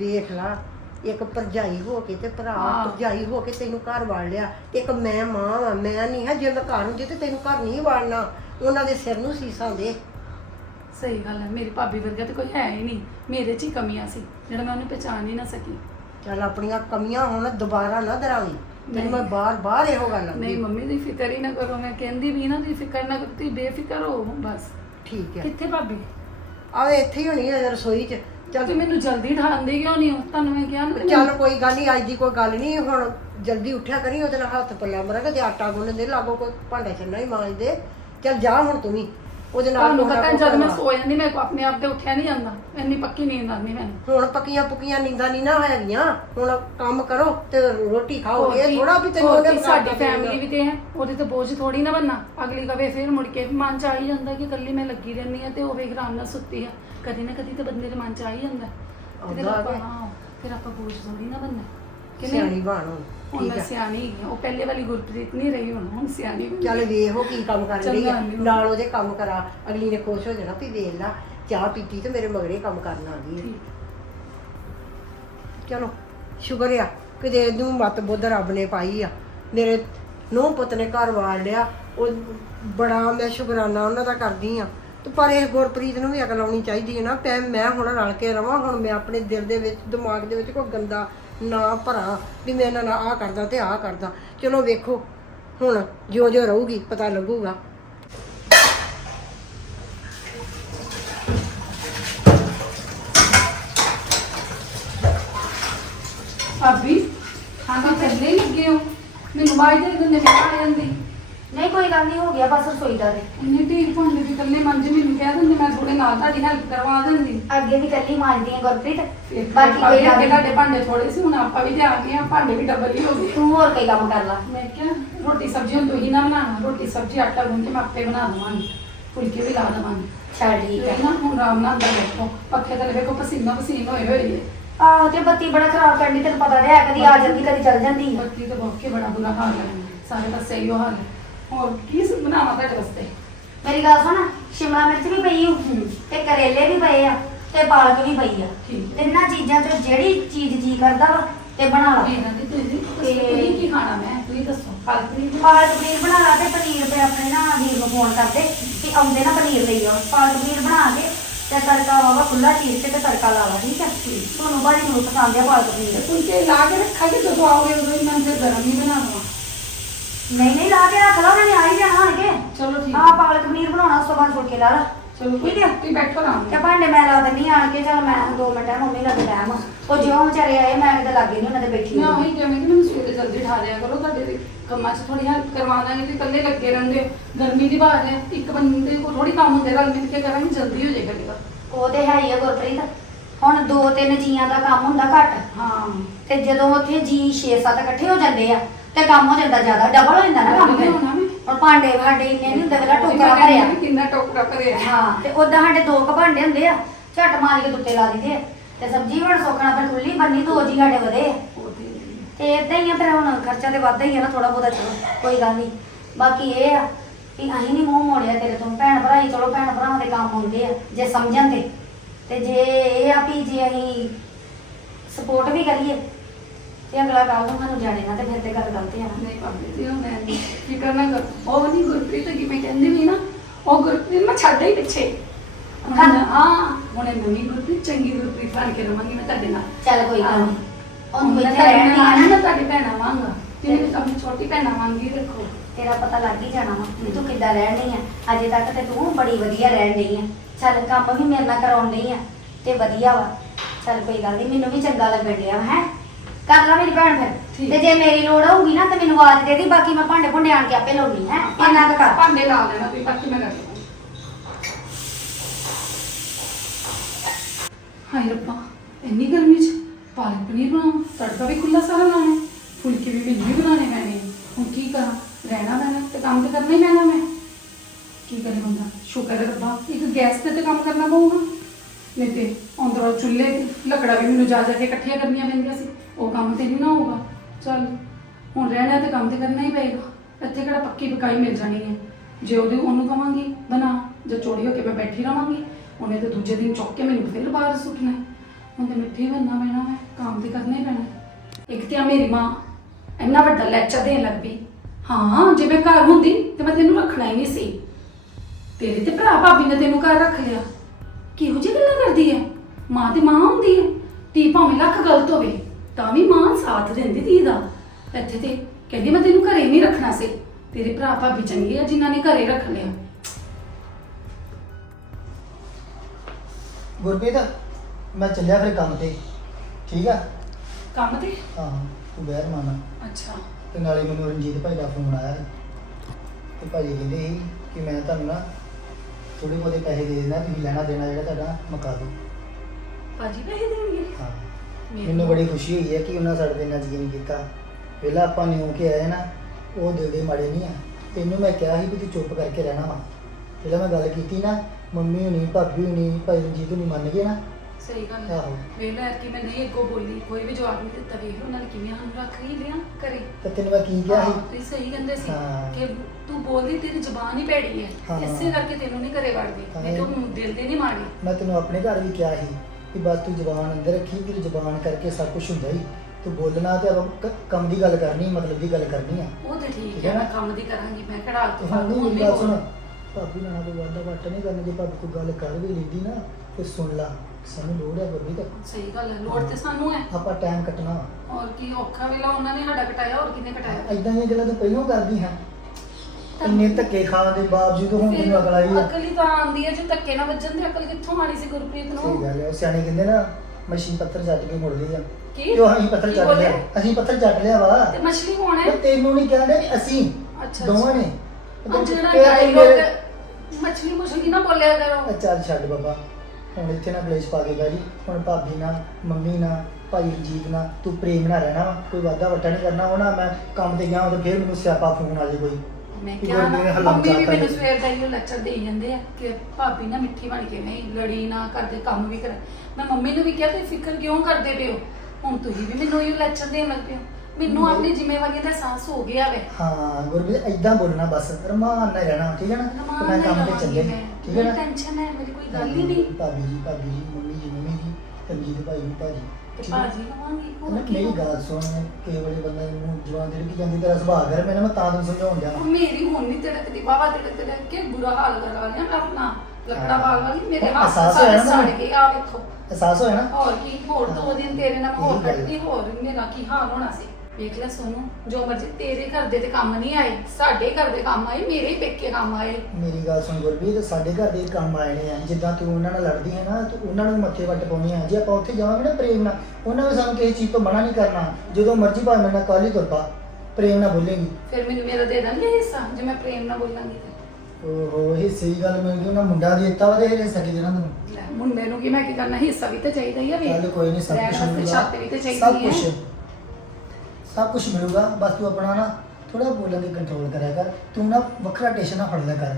ਵੇਖ ਲਾ ਇੱਕ ਭਰਜਾਈ ਹੋ ਕੇ ਤੇ ਭਰਾ ਹਾਂ। ਭਰਜਾਈ ਹੋ ਕੇ ਤੈਨੂੰ ਘਰ ਵਾੜ ਲਿਆ। ਇੱਕ ਮੈਂ ਮਾਂ ਵਾਂ ਮੈਂ ਨਹੀਂ ਹਾਂ ਜੇ ਮੈਂ ਘਰ ਹੁੰਦੀ ਤੇ ਤੈਨੂੰ ਘਰ ਨਹੀਂ ਵਾੜਨਾ। ਉਹਨਾਂ ਦੇ ਸਿਰ ਨੂੰ ਸੀਸਾਂ ਦੇ। ਸਹੀ ਗੱਲ ਹੈ ਮੇਰੀ ਭਾਬੀ ਵਰਗਾ ਤੇ ਕੋਈ ਹੈ ਹੀ ਨਹੀਂ। ਮੇਰੇ 'ਚ ਹੀ ਕਮੀਆਂ ਸੀ ਜਿਹੜਾ ਮੈਂ ਉਹਨੂੰ ਪਛਾਣ ਹੀ ਨਾ ਸਕੀ। ਚੱਲ ਆਪਣੀਆਂ ਕਮੀਆਂ ਹੁਣ ਦੁਬਾਰਾ ਨਾ ਦਰਾਵੀਂ। ਤੈਨੂੰ ਮੈਂ ਨਹੀਂ। ਬਾਰ ਬਾਰ ਇਹੋ ਗੱਲ ਆਂਦੀ ਨਹੀਂ ਮੰਮੀ ਦੀ ਫਿਕਰ ਹੀ ਨਾ ਕਰੋ ਮੈਂ ਕਹਿੰਦੀ ਵੀ ਨਾ ਤੁਸੀਂ ਫਿਕਰ ਨਾ ਕਰੋ ਤੁਸੀਂ ਬੇਫਿਕਰ ਹੋ ਬਸ। ਠੀਕ ਹੈ। ਕਿੱਥੇ ਭਾਬੀ? ਆਵੇ ਇੱਥੇ ਹੀ ਹੋਣੀ ਹੈ ਰਸੋਈ 'ਚ। ਚੱਲ ਮੈਨੂੰ ਜਲਦੀ ਠਾਂਦੇ ਕਿਉਂ ਨਹੀਂ ਹੋ? ਤੁਹਾਨੂੰ ਮੈਂ ਕਿਹਾ ਨਾ ਚੱਲ ਕੋਈ ਗੱਲ ਨਹੀਂ, ਅੱਜ ਦੀ ਕੋਈ ਗੱਲ ਨਹੀਂ, ਹੁਣ ਜਲਦੀ ਉੱਠਿਆ ਕਰੀ, ਉਹਦੇ ਨਾਲ ਹੱਥ ਪੱਲਾ ਮਰਾਂਗੇ ਤੇ ਆਟਾ ਗੁੰਨ ਦੇ ਲਾਗੋ, ਕੋਈ ਭਾਂਡਾ ਛੰਨਾ ਹੀ ਮਾਂਜਦੇ। ਚੱਲ ਜਾ ਹੁਣ ਤੂੰ ਵੀ। ਉਹਦੇ ਨਾਲ ਤੁਹਾਨੂੰ ਪਤਾ ਜਦ ਮੈਂ। ਸੋ ਜਾਂਦੀ ਕੋ ਆਪਣੇ ਆਪ ਤੇ ਉੱਠਿਆ ਨਹੀਂ ਜਾਂਦਾ। ਇੰਨੀ ਪੱਕੀ ਨੀਂਦ ਆਉਂਦੀ ਮੈਨੂੰ। ਹੁਣ ਪੱਕੀਆਂ ਪੁੱਕੀਆਂ ਨੀਂਦਾਂ ਨਹੀਂ ਨਾ ਹੈਗੀਆਂ। ਹੁਣ ਕੰਮ ਕਰੋ ਤੇ ਰੋਟੀ ਖਾਓ। ਇਹ ਥੋੜਾ ਵੀ ਤੈਨੂੰ ਉਹਨੇ ਸਾਡੀ। ਫੈਮਿਲੀ ਵੀ ਤੇ ਹੈ। ਉਹਦੇ ਤੇ ਬੋਝ ਥੋੜੀ ਨਾ ਬੰਨਾ ਅਗਲੀ ਕਵੇ ਫਿਰ ਮੁੜ ਕੇ ਮਨ ਚ ਆ ਹੀ ਜਾਂਦਾ ਕਿ ਇਕੱਲੀ ਮੈਂ ਲੱਗੀ ਰਹਿੰਦੀ ਆ ਤੇ ਉਹ ਵੇਖ ਆਰਾਮ ਨਾਲ ਸੁੱਤੀ ਆ। ਕਦੀ ਨਾ ਕਦੀ ਤੇ ਬੰਦੇ ਦੇ ਮਨ ਚ ਆ ਹੀ ਜਾਂਦਾ। ਤੇ ਫਿਰ ਆਪਾਂ ਹੈ। ਹਾਂ ਫਿਰ ਆਪਾਂ ਬੋਝ ਥੋੜੀ ਨਾ ਬੰਨਾ ਕਿ ਨਹੀਂ? ਸਿਆਣੀ ਬਣ ਹੁਣ ਹੁਣ ਠੀਕ ਮੈਂ ਹੈ ਸਿਆਣੀ ਹੈਗੀ ਹਾਂ। ਉਹ ਪਹਿਲੇ ਵਾਲੀ ਗੁਰਪ੍ਰੀਤ ਨਹੀਂ ਰਹੀ ਹੁਣ ਹੁਣ ਸਿਆਣੀ ਬਣ ਚੱਲ ਗਈ। ਵੇਖੋ ਕੀ ਕੰਮ ਕਰ ਰਹੀ ਚੰਗਾ ਹੈ ਨਹੀਂ। ਨਾਲ ਉਹਦੇ ਕੰਮ ਕਰਾ ਅਗਲੀ ਨੇ ਖੁਸ਼ ਹੋ ਜਾਣਾ ਵੀ ਵੇਖ ਲਾ ਚਾਹ ਪੀਤੀ ਤੇ ਮੇਰੇ ਮਗਰੇ ਕੰਮ ਕਰਨ ਆ ਗਈ ਹੈ। ਠੀਕ। ਚਲੋ ਸ਼ੁਕਰ ਆ ਕਿਤੇ ਇਹਨੂੰ ਮਤ ਬੁੱਧ ਰੱਬ ਨੇ ਪਾਈ ਆ ਮੇਰੇ ਨੂੰਹ ਪੁੱਤ ਨੇ ਘਰ ਵਾੜ ਲਿਆ ਉਹ ਬੜਾ ਮੈਂ ਸ਼ੁਕਰਾਨਾ ਉਹਨਾਂ ਦਾ ਕਰਦੀ ਆ ਤੇ ਪਰ ਇਹ ਗੁਰਪ੍ਰੀਤ ਨੂੰ ਵੀ ਅਕਲ ਆਉਣੀ ਚਾਹੀਦੀ ਹੈ ਨਾ ਤੇ ਮੈਂ ਹੁਣ ਰਲ ਕੇ ਰਵਾਂ ਹੁਣ ਮੈਂ ਆਪਣੇ ਦਿਲ ਦੇ ਵਿੱਚ ਦਿਮਾਗ ਦੇ ਵਿੱਚ ਕੋਈ ਗੰਦਾ ਨਾ ਭਰਾਂ ਵੀ ਮੈਂ ਇਹਨਾਂ ਨਾਲ ਆਹ ਕਰਦਾ ਤੇ ਆਹ ਕਰਦਾ। ਚਲੋ ਵੇਖੋ, ਹੁਣ ਜਿਉਂ ਜਿਉਂ ਰਹੂਗੀ, ਪਤਾ ਲੱਗੂਗਾ। ਭਾਬੀ ਹਾਂ ਤਾਂ ਪਹਿਲੇ ਹੀ ਲੱਗੇ ਹੋ। ਮੈਨੂੰ ਬਾਈ ਦੇ ਦਿੰਦੇ ਮੈਂ ਆ ਜਾਂਦੀ। ਨਹੀਂ ਕੋਈ ਗੱਲ ਨਹੀਂ ਹੋ ਗਿਆ ਬਸ ਰਸੋਈ ਦਾ ਤੇ। ਇੰਨੇ ਢੀਰ ਭਾਂਡੇ ਵੀ ਇਕੱਲੇ ਮੰਜ ਮੈਨੂੰ ਕਹਿ ਦਿੰਦੇ ਮੈਂ ਥੋੜੇ ਨਾਲ ਤੁਹਾਡੀ ਹੈਲਪ ਕਰਵਾ ਦਿੰਦੀ। ਅੱਗੇ ਵੀ ਕੱਲੀ ਮਾਂਜਦੀ ਆ ਗੁਰਪ੍ਰੀਤ ਬਾਕੀ ਕੋਈ ਗੱਲ ਅੱਗੇ ਨਹੀਂ। ਤੁਹਾਡੇ ਭਾਂਡੇ ਥੋੜੇ ਸੀ ਹੁਣ ਆਪਾਂ ਵੀ ਤੇ ਆ ਗਏ ਆ ਭਾਂਡੇ ਵੀ ਡਬਲ ਹੀ ਹੋ ਗਏ। ਤੂੰ ਹੋਰ ਕੋਈ ਕੰਮ ਕਰ ਲਾ। ਮੈਂ ਕਿਹਾ ਰੋਟੀ ਸਬਜ਼ੀ ਹੁਣ ਤੁਸੀਂ ਨਾ ਬਣਾਉਣਾ ਰੋਟੀ ਸਬਜ਼ੀ ਆਟਾ ਗੁੰਨ ਕੇ ਮੈਂ ਆਪੇ ਬਣਾ ਦਵਾਂਗੀ ਫੁਲਕੇ ਵੀ ਲਾ ਦਵਾਂਗੀ ਚੱਲ ਠੀਕ ਹੈ ਨਾ ਹੁਣ ਆਰਾਮ ਨਾਲ ਅੰਦਰ ਬੈਠੋ ਪੱਖੇ ਥੱਲੇ ਵੇਖੋ ਪਸੀਨਾ ਪਸੀਨ ਹੋਏ ਹੋਏ ਹੈ ਆਹੋ ਤੇ ਬੱਤੀ ਬੜਾ ਖਰਾਬ ਕਰਨੀ ਤੈਨੂੰ ਪਤਾ ਤੇ ਹੈ ਕਦੀ ਆ ਜਾਂਦੀ ਕਦੀ ਚੱਲ ਜਾਂਦੀ ਆ। ਬੱਤੀ ਤਾਂ ਬਹੁਤ ਕੇ ਬੜਾ ਬੁਰਾ ਹਾਲ ਹੈ ਸਾਰੇ ਪਾਸੇ ਇਹੋ ਹਾਲ ਹੈ ਹੋਰ ਕੀ ਸ- ਬਣਾਵਾਂ ਤੁਹਾਡੇ ਵਾਸਤੇ? ਮੇਰੀ ਗੱਲ ਸੁਣ ਸ਼ਿਮਲਾ ਮਿਰਚ ਵੀ ਪਈ ਤੇ ਕਰੇਲੇ ਵੀ ਪਏ ਆ ਤੇ ਪਾਲਕ ਵੀ ਪਈ ਆ। ਠੀਕ। ਤਿੰਨਾਂ ਚੀਜ਼ਾਂ ਚੋਂ ਜਿਹੜੀ ਚੀਜ਼ ਜੀ ਕਰਦਾ ਵਾ ਤੇ ਬਣਾ ਲਾ। ਇਹਨਾਂ ਦੀ ਤੁਸੀਂ ਤੇ- ਤੁਸੀਂ ਕੀ ਖਾਣਾ ਮੈਂ ਤੁਸੀਂ ਦੱਸੋ ਕੱਲ ਪਨੀਰ ਪਾਲਕ ਪਨੀਰ ਬਣਾ ਲਾ ਤੇ ਪਨੀਰ ਤੇ ਆਪਣੇ ਨਾ ਵੀਰ ਨੂੰ ਫੋਨ ਕਰਦੇ ਕਿ ਆਉਂਦੇ ਨਾ ਪਨੀਰ ਲਈ ਆਉਣ ਪਾਲਕ ਪਨੀਰ ਬਣਾ ਕੇ ਤੇ ਤੜਕਾ ਵਾਵਾ ਖੁੱਲਾ ਚੀਰ ਕੇ ਤੇ ਤੜਕਾ ਲਾ ਲਾ ਠੀਕ ਹੈ ਤੁਹਾਨੂੰ ਭਾਜੀ ਨੂੰ ਪਸੰਦ ਆ ਪਾਲਕ ਪਨੀਰ। ਫੁਲਕੇ ਲਾ ਕੇ ਰੱਖਾਂਗੇ ਜਦੋਂ ਆਓਗੇ ਉਦੋਂ ਹੀ ਮੈਂ ਫਿਰ ਗਰਮ ਹੀ ਬਣਾ ਦਵਾਂ ਨਹੀਂ ਨਹੀਂ ਲਾ ਕੇ ਰੱਖ ਲਾ ਉਹਨਾਂ ਨੇ ਆ ਹੀ ਜਾਣਾ ਹਣ ਕੇ ਚਲੋ ਠੀਕ ਆ ਪਾਲਕ ਪਨੀਰ ਬਣਾਉਣਾ ਉਸ ਤੋਂ ਬਾਅਦ ਫੁਲਕੇ ਲਾ ਲਾ। ਚਲੋ ਠੀਕ ਹੈ। ਤੁਸੀਂ ਬੈਠੋ ਆਰਾਮ ਤੇ ਨਾਲ ਭਾਂਡੇ ਮੈਂ ਲਾ ਦਿੰਨੀ ਆਣ ਕੇ ਚਲ ਮੈਂ 2 ਮਿੰਟ ਆ ਮੰਮੀ ਲੱਗ ਟਾਈਮ ਉਹ ਜਿਉਂ ਵਿਚਾਰੇ ਆਏ ਮੈਂ ਕਿਤੇ ਲੱਗੇ ਨਹੀਂ ਉਹਨਾਂ ਦੇ ਬੈਠੀ ਮੈਂ ਹੋਈ। ਉਹੀ ਮੈਂ ਕਿ ਮੈਨੂੰ ਸਵੇਰੇ ਜਲਦੀ ਉਠਾ ਦਿਆ ਕਰੋ ਤੁਹਾਡੇ ਦੇ ਕੰਮਾਂ 'ਚ ਥੋੜੀ ਹੈਲਪ ਕਰਵਾ ਦਾਂਗੇ ਤੇ ਇਕੱਲੇ ਲੱਗੇ ਰਹਿੰਦੇ ਹੋ। ਗਰਮੀ ਦੀ ਬਾਤ ਹੈ ਇੱਕ ਬੰਦੇ ਕੋਲ ਥੋੜੀ ਕੰਮ ਹੁੰਦੇ ਰਲ ਮਿਲ ਕੇ ਕਰਾਂਗੇ ਜਲਦੀ ਹੋ ਜਾਏਗਾ ਮੇਰਾ ਉਹ ਤੇ ਹੈ ਹੀ ਆ ਗੁਰਪ੍ਰੀਤ। ਹੁਣ ਦੋ ਤਿੰਨ ਜੀਆਂ ਦਾ ਕੰਮ ਹੁੰਦਾ ਘੱਟ। ਹਾਂ। ਤੇ ਜਦੋਂ ਉੱਥੇ ਜੀ 6-7 ਇਕੱਠੇ ਹੋ ਜਾਂਦੇ ਆ ਤੇ ਕੰਮ ਹੋ ਜਾਂਦਾ ਜ਼ਿਆਦਾ ਡਬਲ ਹੋ ਜਾਂਦਾ ਨਾ ਕੰਮ ਫਿਰ। ਹੋਣਾ ਭਾਂਡੇ ਭਾਂਡੇ ਇੰਨੇ ਨਹੀਂ ਹੁੰਦੇ ਵੇਲਾ ਟੋਕਰਾ ਭਰਿਆ। ਕਿੰਨਾ ਟੋਕਰਾ ਭਰਿਆ। ਹਾਂ ਤੇ ਉਦਾਂ ਸਾਡੇ ਦੋ ਕੁ ਭਾਂਡੇ ਹੁੰਦੇ ਆ ਝੱਟ ਮਾਰ ਕੇ ਦੁੱਤੇ ਲਾ ਦਿੰਦੇ ਆ। ਤੇ ਸਬਜ਼ੀ ਬਣ ਸੋਖਣਾ ਫਿਰ ਖੁੱਲੀ ਬੰਨੀ ਦੋ ਜੀ ਸਾਡੇ ਵਧੇ ਆ। ਤੇ ਇਦਾਂ ਹੀ ਆ ਫਿਰ ਹੁਣ ਖਰਚਾ ਤੇ ਵੱਧਦਾ ਹੀ ਆ ਨਾ ਥੋੜਾ ਬਹੁਤਾ ਚਲੋ ਕੋਈ ਗੱਲ ਨਹੀਂ। ਬਾਕੀ ਇਹ ਆ ਕਿ ਅਸੀਂ ਨਹੀਂ ਮੂੰਹ ਮੋੜਿਆ ਤੇਰੇ ਤੋਂ। ਭੈਣ ਭਰਾ ਹੀ ਚਲੋ ਭੈਣ ਭਰਾਵਾਂ ਦੇ ਕੰਮ ਆਉਂਦੇ ਆ ਜੇ ਸਮਝਣ ਤੇ। ਤੇ ਜੇ ਇਹ ਆ ਵੀ ਜੇ ਅਸੀਂ ਸਪੋਰਟ ਵੀ ਕਰੀਏ ਤੇ ਅਗਲਾ ਕੱਲ ਨੂੰ ਸਾਨੂੰ ਜਾਣੇ ਨਾ ਤੇ ਫਿਰ ਤੇ ਗੱਲ ਗਲਤ ਆ ਨਾ। ਨਹੀਂ ਭਾਬੀ ਜੀ ਉਹ ਮੈਂ ਨਹੀਂ ਫਿਕਰ ਨਾ ਕਰ। ਉਹ ਨਹੀਂ ਗੁਰਪ੍ਰੀਤ ਕਿ ਮੈਂ ਕਹਿੰਦੀ ਵੀ ਨਾ ਉਹ ਗੁਰਪ੍ਰੀਤ ਮੈਂ ਛੱਡ ਹੀ ਪਿੱਛੇ। ਹਾਂ। ਹਾਂ ਹੁਣੇ ਨਵੀਂ ਗੁਰਪ੍ਰੀਤ ਚੰਗੀ ਗੁਰਪ੍ਰੀਤ ਬਣ ਕੇ ਰਵਾਂਗੀ ਮੈਂ ਤੁਹਾਡੇ ਨਾਲ। ਚੱਲ ਕੋਈ ਗੱਲ ਨਹੀਂ। ਉਹਨੂੰ ਮੈਂ ਇੱਥੇ ਰਹਿਣ ਦੀ ਆ ਮੈਂ ਨਾ ਤੁਹਾਡੀ ਭੈਣਾਂ ਵਾਂਗਾ। ਤੇ ਮੈਨੂੰ ਆਪਣੀ ਛੋਟੀ ਭੈਣਾਂ ਵਾਂਗੀ ਰੱਖੋ। ਤੇਰਾ ਪਤਾ ਲੱਗ ਹੀ ਜਾਣਾ ਵਾ ਤੂੰ ਕਿੱਦਾਂ ਰਹਿਣ ਡਈ ਆ। ਅਜੇ ਤੱਕ ਤੇ ਤੂੰ ਬੜੀ ਵਧੀਆ ਰਹਿਣ ਡਈ ਆ। ਚੱਲ ਕੰਮ ਵੀ ਮੇਰੇ ਨਾਲ ਕਰਾਉਣ ਡਈ ਆ। ਤੇ ਵਧੀਆ ਵਾ। ਚੱਲ ਕੋਈ ਗੱਲ ਨਹੀਂ ਮੈਨੂੰ ਵੀ ਚੰਗਾ ਲੱਗਣ ਡਿਆ ਹੈ? ਕਰ ਲਾ ਮੇਰੀ ਭੈਣ ਫਿਰ। ਠੀਕ। ਤੇ ਜੇ ਮੇਰੀ ਲੋੜ ਹੋਊਗੀ ਨਾ ਤੇ ਮੈਨੂੰ ਆਵਾਜ਼ ਦੇ ਦੀ ਬਾਕੀ ਮੈਂ ਭਾਂਡੇ ਭੁੰਡੇ ਆਣ ਕੇ ਆਪੇ ਲਾਉਣੀ ਹੈ ਇੰਨਾ ਕੁ ਕਰ। ਭਾਂਡੇ ਲਾ ਲੈਣਾ ਤੁਸੀਂ ਬਾਕੀ ਮੈਂ ਕਰ ਲਵਾਂਗੀ। ਹਾਏ ਰੱਬਾ ਇੰਨੀ ਗਰਮੀ 'ਚ ਪਾਲਕ ਪਨੀਰ ਬਣਾਉਂ ਤੜਕਾ ਵੀ ਖੁੱਲਾ ਸਾਰਾ ਲਾਉਣਾ ਹੈ, ਫੁਲਕੇ ਵੀ ਮੈਨੂੰ ਹੀ ਬਣਾਉਣੇ ਪੈਣੇ। ਹੁਣ ਕੀ ਕਰਾਂ? ਰਹਿਣਾ ਪੈਣਾ ਤੇ ਕੰਮ ਤੇ ਕਰਨਾ ਹੀ ਪੈਣਾ ਮੈਂ। ਕੀ ਕਰੇ ਬੰਦਾ? ਸ਼ੁਕਰ ਹੈ ਰੱਬਾ ਇੱਕ ਗੈਸ ਤੇ ਤੇ ਕੰਮ ਕਰਨਾ ਪਊਗਾ। ਨਹੀਂ ਤੇ ਅੰਦਰੋਂ ਚੁੱਲ੍ਹੇ ਤੇ ਲੱਕੜਾ ਵੀ ਮੈਨੂੰ ਜਾ ਜਾ ਕੇ ਇਕੱਠੀਆਂ ਕਰਨੀਆਂ ਪੈਂਦੀਆਂ ਸੀ। ਉਹ ਕੰਮ ਤੇ ਨਹੀਂ ਨਾ ਹੋਊਗਾ। ਚੱਲ, ਹੁਣ ਰਹਿਣਾ ਤੇ ਕੰਮ ਤੇ ਕਰਨਾ ਹੀ ਪਏਗਾ। ਇੱਥੇ ਕਿਹੜਾ ਪੱਕੀ ਪਕਾਈ ਮਿਲ ਜਾਣੀ ਹੈ। ਜੇ ਉਹਦੇ ਉਹਨੂੰ ਕਵਾਂਗੀ, ਬਣਾ, ਜੇ ਚੋਰੀ ਹੋ ਕੇ ਮੈਂ ਬੈਠੀ ਰਵਾਂਗੀ ਉਹਨੇ ਤੇ ਦੂਜੇ ਦਿਨ ਚੁੱਕ ਕੇ ਮੈਨੂੰ ਫਿਰ ਬਾਹਰ ਸੁੱਟਣਾ ਹੁਣ ਤੇ ਮਿੱਠੀ ਬਣਨਾ ਪੈਣਾ ਹੈ ਕੰਮ ਤੇ ਕਰਨਾ ਹੀ ਪੈਣਾ। ਇੱਕ ਤੇ ਆ ਮੇਰੀ ਮਾਂ, ਇੰਨਾ ਵੱਡਾ ਲੈਕਚਰ ਦੇਣ ਲੱਗ ਪਈ। ਹਾਂ, ਜੇ ਮੈਂ ਘਰ ਹੁੰਦੀ, ਤੇ ਮੈਂ ਤੈਨੂੰ ਰੱਖਣਾ ਹੀ ਨਹੀਂ ਸੀ। ਤੇਰੇ ਤੇ ਭਰਾ ਭਾਬੀ ਨੇ ਤੈਨੂੰ ਘਰ ਰੱਖ ਲਿਆ। ਕਿਹੋ ਜਿਹੀ ਗੱਲਾਂ ਕਰਦੀ ਹੈ? ਮਾਂ ਤੇ ਮਾਂ ਹੁੰਦੀ ਹੈ। ਧੀ ਭਾਵੇਂ ਲੱਖ ਗਲਤ ਹੋਵੇ। ਤਾਂ ਵੀ ਮਾਂ ਸਾਥ ਦਿੰਦੀ ਧੀ ਦਾ। ਇੱਥੇ ਤੇ ਕਹਿੰਦੀ ਮੈਂ ਤੈਨੂੰ ਘਰੇ ਨਹੀਂ ਰੱਖਣਾ ਸੀ। ਤੇਰੇ ਭਰਾ ਭਾਬੀ ਚੰਗੇ ਆ ਜਿਨ੍ਹਾਂ ਨੇ ਘਰੇ ਰੱਖ ਲਿਆ। ਗੁਰਪ੍ਰੀਤ ਮੈਂ ਚੱਲਿਆ ਫਿਰ ਕੰਮ ਤੇ। ਠੀਕ ਆ? ਕੰਮ ਤੇ? ਹਾਂ ਤੂੰ ਬਹਿਰ ਮਾਨਾ ਅੱਛਾ। ਤੇ ਨਾਲੇ ਮੈਨੂੰ ਰਣਜੀਤ ਭਾਈ ਦਾ ਫੋਨ ਆਇਆ। ਤੇ ਭਾਜੀ ਕਹਿੰਦੇ ਸੀ ਕਿ ਮੈਂ ਤੁਹਾਨੂੰ ਨਾ ਥੋੜੇ ਬਹੁਤੇ ਪੈਸੇ ਦੇ ਦੇਣਾ ਤੁਸੀਂ ਲੈਣਾ ਦੇਣਾ ਜਿਹੜਾ ਤੁਹਾਡਾ ਮੁਕਾ ਦਿਓ। ਭਾਜੀ ਪੈਸੇ ਦੇਣਗੇ? ਹਾਂ। ਮੈਨੂੰ ਬੜੀ ਖੁਸ਼ੀ ਹੋਈ ਹੈ ਕਿ ਉਹਨਾਂ ਸਾਡੇ ਤੇ ਇੰਨਾ ਯਕੀਨ ਕੀਤਾ। ਪਹਿਲਾਂ ਆਪਾਂ ਨਿਉ ਕੇ ਆਏ ਨਾ ਉਹ ਦਿਲ ਦੇ ਮਾੜੇ ਨਹੀਂ ਆ। ਤੈਨੂੰ ਮੈਂ ਕਿਹਾ ਸੀ ਵੀ ਤੂੰ ਚੁੱਪ ਕਰਕੇ ਰਹਿਣਾ ਵਾ। ਪਹਿਲਾਂ ਮੈਂ ਗੱਲ ਕੀਤੀ ਨਾ ਮੰਮੀ ਹੁਣੀ ਭਾਬੀ ਹੁਣੀ ਭਾਈ ਰਣਜੀਤ ਹੁਣੀ ਮੰਨ ਗਏ ਨਾ। ਸਹੀ ਗੱਲ ਹੈ ਆਹੋ। ਵੇਲਾ ਕਿ ਮੈਂ ਨਹੀਂ ਅੱਗੋਂ ਬੋਲੀ ਕੋਈ ਵੀ ਜਵਾਬ ਨਹੀਂ ਦਿੱਤਾ। ਵੇਖ ਲਓ ਉਹਨਾਂ ਨੇ ਕਿਵੇਂ ਸਾਨੂੰ ਰੱਖ ਹੀ ਲਿਆ ਕਰੇ ਤੇ ਤੈਨੂੰ ਮੈਂ ਕੀ ਕਿਹਾ ਸੀ? ਤੁਸੀਂ ਸਹੀ ਕਹਿੰਦੇ ਸੀ ਹਾਂ। ਕਿ ਤੂੰ ਬੋਲਦੀ ਤੇਰੀ ਜ਼ਬਾਨ ਹੀ ਭੈੜੀ ਹੈ। ਹਾਂ। ਇਸੇ ਕਰਕੇ ਤੈਨੂੰ ਨਹੀਂ ਘਰੇ ਵੜਦੀ। ਨਹੀਂ ਤੂੰ ਦਿਲ ਦੇ ਨਹੀਂ ਮਾੜੀ ਮੈਂ ਤੈਨੂੰ ਆਪਣੇ ਘਰ ਵੀ ਕਿਹਾ ਸੀ ਕਿ ਬਸ ਤੂੰ ਜ਼ਬਾਨ ਅੰਦਰ ਰੱਖੀ ਤੇਰੀ ਜ਼ਬਾਨ ਕਰਕੇ ਸਭ ਕੁਝ ਹੁੰਦਾ ਹੀ। ਤੂੰ ਬੋਲਣਾ ਤੇ ਕ- ਕੰਮ ਦੀ ਗੱਲ ਕਰਨੀ ਮਤਲਬ ਦੀ ਗੱਲ ਕਰਨੀ ਆ। ਉਹ ਤੇ ਠੀਕ ਠੀਕ ਹੈ ਹੈ ਨਾ? ਮੈਂ ਕੰਮ ਦੀ ਕਰਾਂਗੀ ਮੈਂ ਕਿਹੜਾ ਤੇ ਤੂੰ ਹੁਣ ਨਹੀਂ ਹੁਣ ਮੇਰੀ ਵੀ ਗੱਲ ਸੁਣ। ਭਾਬੀ ਨਾਲ ਕੋਈ ਵਾਦਾ ਵੱਟ ਨਹੀਂ ਕਰਨੀ ਜੇ ਭਾਬੀ ਕੋਈ ਗੱਲ ਕਰ ਵੀ ਲੈਂਦੀ ਨਾ ਤੇ ਸੁਣ ਲਾ। ਸਾਨੂੰ ਲੋੜ ਹੈ ਭਾਬੀ ਤਾਂ। ਸਹੀ ਗੱਲ ਹੈ ਲੋੜ ਤੇ ਸਾਨੂੰ ਹੈ। ਆਪਾਂ ਟਾਈਮ ਕੱਟਣਾ। ਔਰ ਕੀ ਔਖਾ ਵੇਲਾ ਉਹਨਾਂ ਨੇ ਸਾਡਾ ਕਟਾਇਆ ਔਰ ਕਿੰਨੇ ਕਟਾਇਆ? ਐਦਾਂ ਦੀਆਂ ਗੱਲਾਂ ਤੂੰ ਪਹਿਲਾਂ ਕਰਦੀ ਹੈ। ਇੰਨੇ ਧੱਕੇ ਖਾਣ ਦੇ ਬਾਵਜੂਦ ਹੁਣ ਤੈਨੂੰ ਅਕਲ ਆਈ ਹੈ ਅਕਲ ਹੀ ਤਾਂ ਆਉਂਦੀ ਹੈ ਜੇ ਧੱਕੇ ਨਾਲ ਵੱਜਣ ਤੇ ਅਕਲ ਕਿੱਥੋਂ ਆਣੀ ਸੀ ਗੁਰਪ੍ਰੀਤ ਸਹੀ ਨੂੰ ਗੱਲ ਹੈ ਉਹ ਸਿਆਣੇ ਕਹਿੰਦੇ ਨਾ ਮਸ਼ੀਨ ਪੱਥਰ ਚੱਟ ਕੇ ਮੁੜਦੀ ਆ। ਕੀ? ਕਿਉਂ ਅਸੀਂ ਪੱਥਰ ਕੀ ਚੱਟ ਬੋਲਿਆ? ਲਿਆ? ਅਸੀਂ ਪੱਥਰ ਚੱਟ ਲਿਆ ਵਾ। ਤੇ ਮਛਲੀ ਕੌਣ ਹੈ? ਉਹ ਤੈਨੂੰ ਨਹੀਂ ਕਹਿੰਦੇ ਵੀ ਅਸੀਂ ਅੱਛਾ ਦੋਵਾਂ ਨੇ। ਉਹ ਜਿਹੜਾ ਕਿਹਾ ਕਿ ਮੇਰੇ- ਡਾਇਲੋਗ ਮਛਲੀ ਮੁਛਲੀ ਨਾ ਬੋਲਿਆ ਕਰੋ। ਆ ਚੱਲ ਛੱਡ ਬਾਬਾ। ਹੁਣ ਇੱਥੇ ਨਾ ਕਲੇਸ਼ ਪਾ ਕੇ ਬਹਿ ਜੀ। ਹੁਣ ਭਾਬੀ ਨਾਲ ਮੰਮੀ ਨਾਲ ਭਾਈ ਰਣਜੀਤ ਨਾਲ ਤੂੰ ਪ੍ਰੇਮ ਨਾਲ ਰਹਿਣਾ ਵਾ। ਕੋਈ ਵਾਦਾ ਵਟਾ ਨਹੀਂ ਕਰਨਾ। ਹੋਣਾ ਮੈਂ ਕੰਮ ਤੇ ਗਿਆ ਤੇ ਫਿਰ ਮੈਨੂੰ ਸਿਆਪਾ ਫੋਨ ਆ ਜੇ ਕੋਈ। ਮੈਂ ਕਿਹਾ ਨੇ ਨਾ ਹੱਲਾ ਮੰਮੀ ਵੀ ਮਚਾਤਾ ਮੈਨੂੰ ਜੀ। ਸਵੇਰ ਦਾ ਹੀ ਲੈਕਚਰ ਦੇਈ ਜਾਂਦੇ ਆ ਕਿ ਭਾਬੀ ਨਾ ਮਿੱਠੀ ਬਣ ਕੇ ਨਹੀਂ ਲੜੀ ਨਾ ਕਰਦੇ ਕੰਮ ਵੀ ਕਰ। ਮੈਂ ਮੰਮੀ ਨੂੰ ਵੀ ਕਿਹਾ ਤੇ ਫਿਕਰ ਕਿਉਂ ਕਰਦੇ ਪਿਓ ਹੁਣ ਤੁਸੀਂ ਵੀ ਮੈਨੂੰ ਇਹ ਲੈਕਚਰ ਦੇਣ ਲੱਗ ਪਿਓ ਮੈਨੂੰ ਨਹੀਂ। ਆਪਣੀ ਜ਼ਿੰਮੇਵਾਰੀਆਂ ਦਾ ਅਹਿਸਾਸ ਹੋ ਗਿਆ ਵੇ। ਹਾਂ ਗੁਰਬੀਰ ਐਦਾਂ ਬੋਲਣਾ ਬਸ। ਰਮਾਨ ਨਾਲ ਰਹਿਣਾ ਠੀਕ ਹੈ ਨਾ? ਤੇ ਮੈਂ ਕੰਮ ਤੇ ਚੱਲੇ ਠੀਕ ਹੈ ਨਾ? ਟੈਨਸ਼ਨ ਹੈ ਮੇਰੀ ਕੋਈ ਗੱਲ ਹੀ ਨਹੀਂ। ਭਾਬੀ ਜੀ ਭਾਬੀ ਜੀ ਮੰਮੀ ਜੀ ਮੰਮੀ ਜੀ ਰਣਜੀਤ ਭਾਈ ਨੂੰ ਭਾਜੀ। ਤੇ? ਭਾਜੀ ਕਹਾਂਗੀ ਹੋਰ ਕੀ ਮੇਰੀ ਗੱਲ ਸੁਣ ਕਿਸੇ ਵੇਲੇ ਬੰਦਾ ਨੂੰ ਜਵਾਨ ਜਿਹੜੀ ਜਾਂਦੀ ਤੇਰਾ ਸੁਭਾਅ ਕਰ ਮੈਂ ਨਾ ਮੈਂ ਤਾਂ ਤੈਨੂੰ ਸਮਝਾਉਣ ਉਹ ਜਾਣਾ ਮੇਰੀ ਹੁਣ ਨਹੀਂ ਤੜਕਦੀ ਬਾਬਾ ਤੜਕ ਤੜਕ ਕੇ ਬੁਰਾ ਹਾਲ ਕਰਾ ਲਿਆ ਮੈਂ ਆਪਣਾ ਲੱਕੜਾ। ਬਾਲ ਵਾਲੀ ਮੇਰੇ ਹੁਣ ਹੱਥ ਅਹਿਸਾਸ ਸਾਰੇ ਹੋਇਆ ਨਾ ਸੜ ਮੈਨੂੰ। ਗਏ ਆ ਵੇਖੋ ਅਹਿਸਾਸ ਹੋਇਆ ਨਾ ਹੋਰ ਕੀ ਹੋਰ ਦੋ। ਦਿਨ ਤੇਰੇ ਨਾਲ ਹੋਰ। ਕੱਢਦੀ ਹੋਰ ਮੇਰਾ ਕੀ ਹਾਲ ਹੋਣਾ ਸੀ ਵੇਖ ਲੈ ਸੋਨੂੰ ਜੋ ਮਰਜ਼ੀ ਤੇਰੇ ਘਰ ਦੇ ਤੇ ਕੰਮ ਨਹੀਂ ਆਏ ਸਾਡੇ ਘਰ ਦੇ ਕੰਮ ਆਏ ਮੇਰੇ ਹੀ ਪੇਕੇ ਕੰਮ ਆਏ। ਮੇਰੀ ਗੱਲ ਸੁਣ ਗੁਰਬੀਰ ਸਾਡੇ ਘਰ ਦੇ ਕੰਮ ਆਏ ਨੇ ਆ। ਜਿੱਦਾਂ ਤੂੰ ਉਹਨਾਂ ਨਾਲ ਲੜਦੀ ਹੈ ਨਾ ਤੂੰ ਉਹਨਾਂ ਨੂੰ ਮੱਥੇ ਵੱਟ ਪਾਉਣੀ ਆ। ਜੇ ਆਪਾਂ ਉੱਥੇ ਜਾਵਾਂਗੇ ਨਾ ਪ੍ਰੇਮ ਨਾਲ ਉਹਨਾਂ ਨੇ ਸਾਨੂੰ ਕਿਸੇ ਚੀਜ਼ ਤੋਂ ਮਨਾ ਨਹੀਂ ਕਰਨਾ। ਜਦੋਂ ਮਰਜ਼ੀ ਭਾਵੇਂ ਮੇਰੇ ਨਾਲ ਕੱਲ ਹੀ ਤੁਰ ਪਾ ਪ੍ਰੇਮ ਨਾਲ ਬੋਲੇਗੀ। ਫਿਰ ਮੈਨੂੰ ਮੇਰਾ ਦੇ ਦੇਣਗੇ ਹਿੱਸਾ ਜੇ ਮੈਂ ਪ੍ਰੇਮ ਨਾਲ ਬੋਲਾਂਗੀ ਤੇ। ਓਹੋ ਇਹ ਸਹੀ ਗੱਲ ਮਿਲ ਗਈ ਉਹਨਾਂ ਮੁੰਡਾ ਦੇ ਦਿੱਤਾ ਵਾ ਤੇ ਇਹ ਸਕੇ ਦੇਣਾ ਤੈਨੂੰ ਲੈ ਮੁੰਡੇ ਨੂੰ ਕੀ ਮੈਂ ਕੀ ਕਰਨਾ ਹਿੱਸਾ ਵੀ ਤਾਂ ਚਾਹੀਦਾ ਹੀ ਆ ਵੀ। ਚੱਲ ਕੋਈ ਨਹੀਂ ਸਭ ਕੁਝ ਰਹਿਣ ਵਾਸਤੇ ਮਿਲੂਗਾ ਛੱਤ ਵੀ ਤਾਂ ਸਭ ਚਾਹੀਦੀ ਕੁਝ ਹੈ ਸਭ ਕੁਝ ਮਿਲੂਗਾ ਬਸ ਤੂੰ ਆਪਣਾ ਨਾ ਥੋੜਾ ਬੋਲਣ ਦੀ ਕੰਟਰੋਲ ਕਰਿਆ ਕਰ। ਤੂੰ ਨਾ ਵੱਖਰਾ ਟੇਸ਼ਨ ਨਾ ਫੜ ਲਿਆ ਕਰ।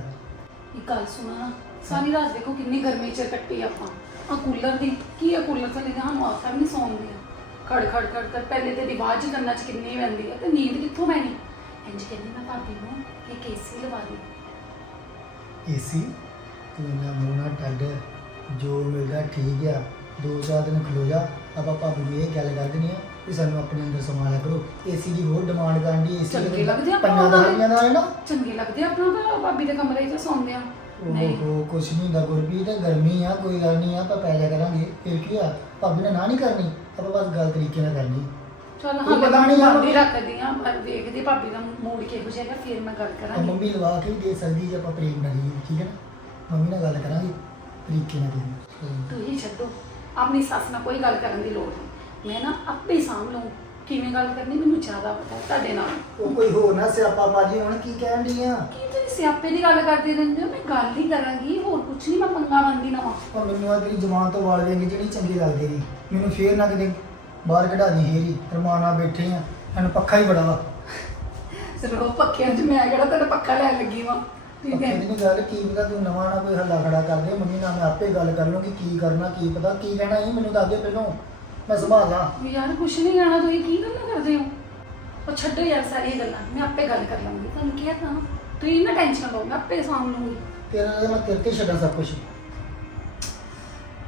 ਇੱਕ ਗੱਲ ਸੁਣਾ ਸਾਰੀ ਰਾਤ ਦੇਖੋ ਕਿੰਨੀ ਗਰਮੀ ਚ ਕੱਟੀ ਆਪਾਂ। ਆ ਕੂਲਰ ਦੀ ਕੀ ਆ ਕੂਲਰ ਥੱਲੇ ਤਾਂ ਸਾਨੂੰ ਆਸਾਂ ਵੀ ਨਹੀਂ ਸੌਂਦੀ ਖੜ ਖੜ ਖੜ ਕਰ ਪਹਿਲੇ ਤੇ ਆਵਾਜ਼ ਕੰਨਾਂ ਚ ਕਿੰਨੀ ਪੈਂਦੀ ਆ ਤੇ ਨੀਂਦ ਕਿੱਥੋਂ ਪੈਣੀ ਇੰਜ ਕਹਿੰਦੀ ਮੈਂ ਭਾਬੀ ਨੂੰ ਕਿ ਕੇਸੀ ਲਵਾ ਦੇ। ਏਸੀ? ਤੂੰ ਨਾ ਮੂੰਹ ਨਾ ਟੱਡ ਜੋ ਮਿਲਦਾ ਠੀਕ ਆ ਦੋ ਚਾਰ ਦਿਨ ਖਲੋ ਜਾ। ਆਪਾਂ ਭਾਬੀ ਨੂੰ ਇਹ ਗੱਲ ਕਰ ਦਿੰਦੇ ਆ ਸਾਨੂੰ ਆਪਣੇ ਅੰਦਰ ਸਮਾ ਲਿਆ ਕਰੋ। ਏਸੀ ਦੀ ਹੋਰ ਡਿਮਾਂਡ ਕਰਨੀ ਏਸੀ ਚੰਗੇ ਲੱਗਦੇ ਆ ਉਹਨਾਂ ਦੇ। ਦਹਾਈਆਂ ਦਾ ਹੈ ਨਾ ਚੰਗੇ ਲੱਗਦੇ ਆ ਆਪਣਾ ਤਾਂ ਭਾਬੀ ਦੇ ਕਮਰੇ 'ਚ ਸੌਂਦੇ ਆ। ਨਹੀਂ। ਓਹੋ ਕੁਛ ਨਹੀਂ ਹੁੰਦਾ ਗੁਰਬੀਰ ਤੇ ਗਰਮੀ ਆ ਕੋਈ ਗੱਲ ਨਹੀਂ ਆ ਆਪਾਂ ਪੈ ਜਾ ਕਰਾਂਗੇ। ਫਿਰ ਕੀ ਆ ਭਾਬੀ ਨੇ ਨਾ ਨਹੀਂ ਕਰਨੀ ਆਪਾਂ ਬਸ ਗੱਲ ਤਰੀਕੇ ਨਾਲ ਕਰਨੀ। ਚਲ ਹਾਂ ਪਤਾ ਨਹੀਂ ਭਾਬੀ ਰੱਖਦੀ ਆ ਪਰ ਵੇਖਦੀ ਭਾਬੀ ਦਾ ਮੂਡ ਕਿਹੋ ਜਿਹਾ ਹੈਗਾ ਫਿਰ ਮੈਂ ਗੱਲ ਕਰਾਂਗੀ ਮੰਮੀ ਲਵਾ ਕੇ ਦੇ ਸਕਦੀ ਜੇ ਆਪਾਂ ਪ੍ਰੇਮ ਨਾਲ ਠੀਕ ਹੈ ਨਾ? ਮੰਮੀ ਨਾਲ ਗੱਲ ਕਰਾਂਗੇ ਤਰੀਕੇ ਨਾਲ ਕਰਾਂਗੇ ਤੂੰ ਹੀ ਛੱਡੋ। ਆਪਣੀ ਸੱਸ ਨਾਲ ਕੋਈ ਗੱਲ ਕਰਨ ਦੀ ਲੋੜ ਨਹੀਂ। ਮੈਂ ਨਾ ਆਪੇ ਸਾਂਭ ਲਊਂ ਕਿਵੇਂ ਗੱਲ ਕਰਨੀ ਮੈਨੂੰ ਜ਼ਿਆਦਾ ਪਤਾ ਤੁਹਾਡੇ ਨਾਲ। ਉਹ ਕੋਈ ਹੋਰ ਨਾ ਸਿਆਪਾ ਬਾਜੀ ਹੁਣ ਕੀ ਕਹਿਣ ਦੀ ਆ? ਕੀ ਤੁਸੀਂ ਸਿਆਪੇ ਦੀ ਗੱਲ ਕਰਦੇ ਰਹਿੰਦੇ ਹੋ ਮੈਂ ਗੱਲ ਹੀ ਕਰਾਂਗੀ ਹੋਰ ਕੁਝ ਨਹੀਂ ਮੈਂ ਪੰਗਾ ਮੰਨਦੀ ਨਾ ਵਾਂ। ਉਹ ਮੈਨੂੰ ਆ ਤੇਰੀ ਜ਼ਮਾਨ ਤੋਂ ਵਾਲ ਦੇਂਗੇ ਜਿਹੜੀ ਚੰਗੀ ਲੱਗਦੀ ਨਹੀਂ ਮੈਨੂੰ ਫੇਰ ਨਾ ਕਿਤੇ ਬਾਹਰ ਕਢਾ ਦੀ ਹੀਰੀ ਰਮਾਨਾ ਬੈਠੇ ਆ ਸਾਨੂੰ ਪੱਖਾ ਹੀ ਬੜਾ ਵਾ। ਉਹ ਪੱਖਿਆਂ 'ਚ ਮੈਂ ਕਿਹੜਾ ਤੇਰਾ ਪੱਖਾ ਲੈਣ ਲੱਗੀ ਵਾਂ? ਠੀਕ ਹੈ। ਦੀ ਨੀ ਗੱਲ ਕੀ ਪਤਾ ਤੂੰ ਨਵਾਂ ਨਾ ਕੋਈ ਹੱਲਾ ਖੜਾ ਕਰ ਦੇ ਮੰਮੀ ਨਾਲ ਮੈਂ ਆਪੇ ਗੱਲ ਕਰ ਲੂੰਗੀ ਕੀ ਕਰਨਾ ਕੀ ਪਤਾ ਕੀ ਕਹਿਣਾ ਇਹ ਮੈਨੂੰ ਦੱਸ ਦੇ ਪਹਿਲਾਂ ਮੈਂ ਸੰਭਾਲਾਂ ਵੀ ਯਾਰ ਕੁਛ ਨਹੀਂ ਜਾਣਾ ਤੁਸੀਂ ਕੀ ਗੱਲਾਂ ਕਰਦੇ ਹੋ? ਉਹ ਛੱਡੋ ਯਾਰ ਸਾਰੀਆਂ ਗੱਲਾਂ ਮੈਂ ਆਪੇ ਗੱਲ ਕਰ ਲਾਂਗੀ। ਤੁਹਾਨੂੰ ਕਿਹਾ ਤਾਂ ਤੁਸੀਂ ਨਾ ਟੈਨਸ਼ਨ ਲਓ ਮੈਂ ਆਪੇ ਸਾਂਭ ਲੂੰਗੀ। ਤੇਰਾ ਨਾਲ ਮੈਂ ਤੇਰੇ ਤੇ ਛੱਡਾਂ ਸਭ ਕੁਝ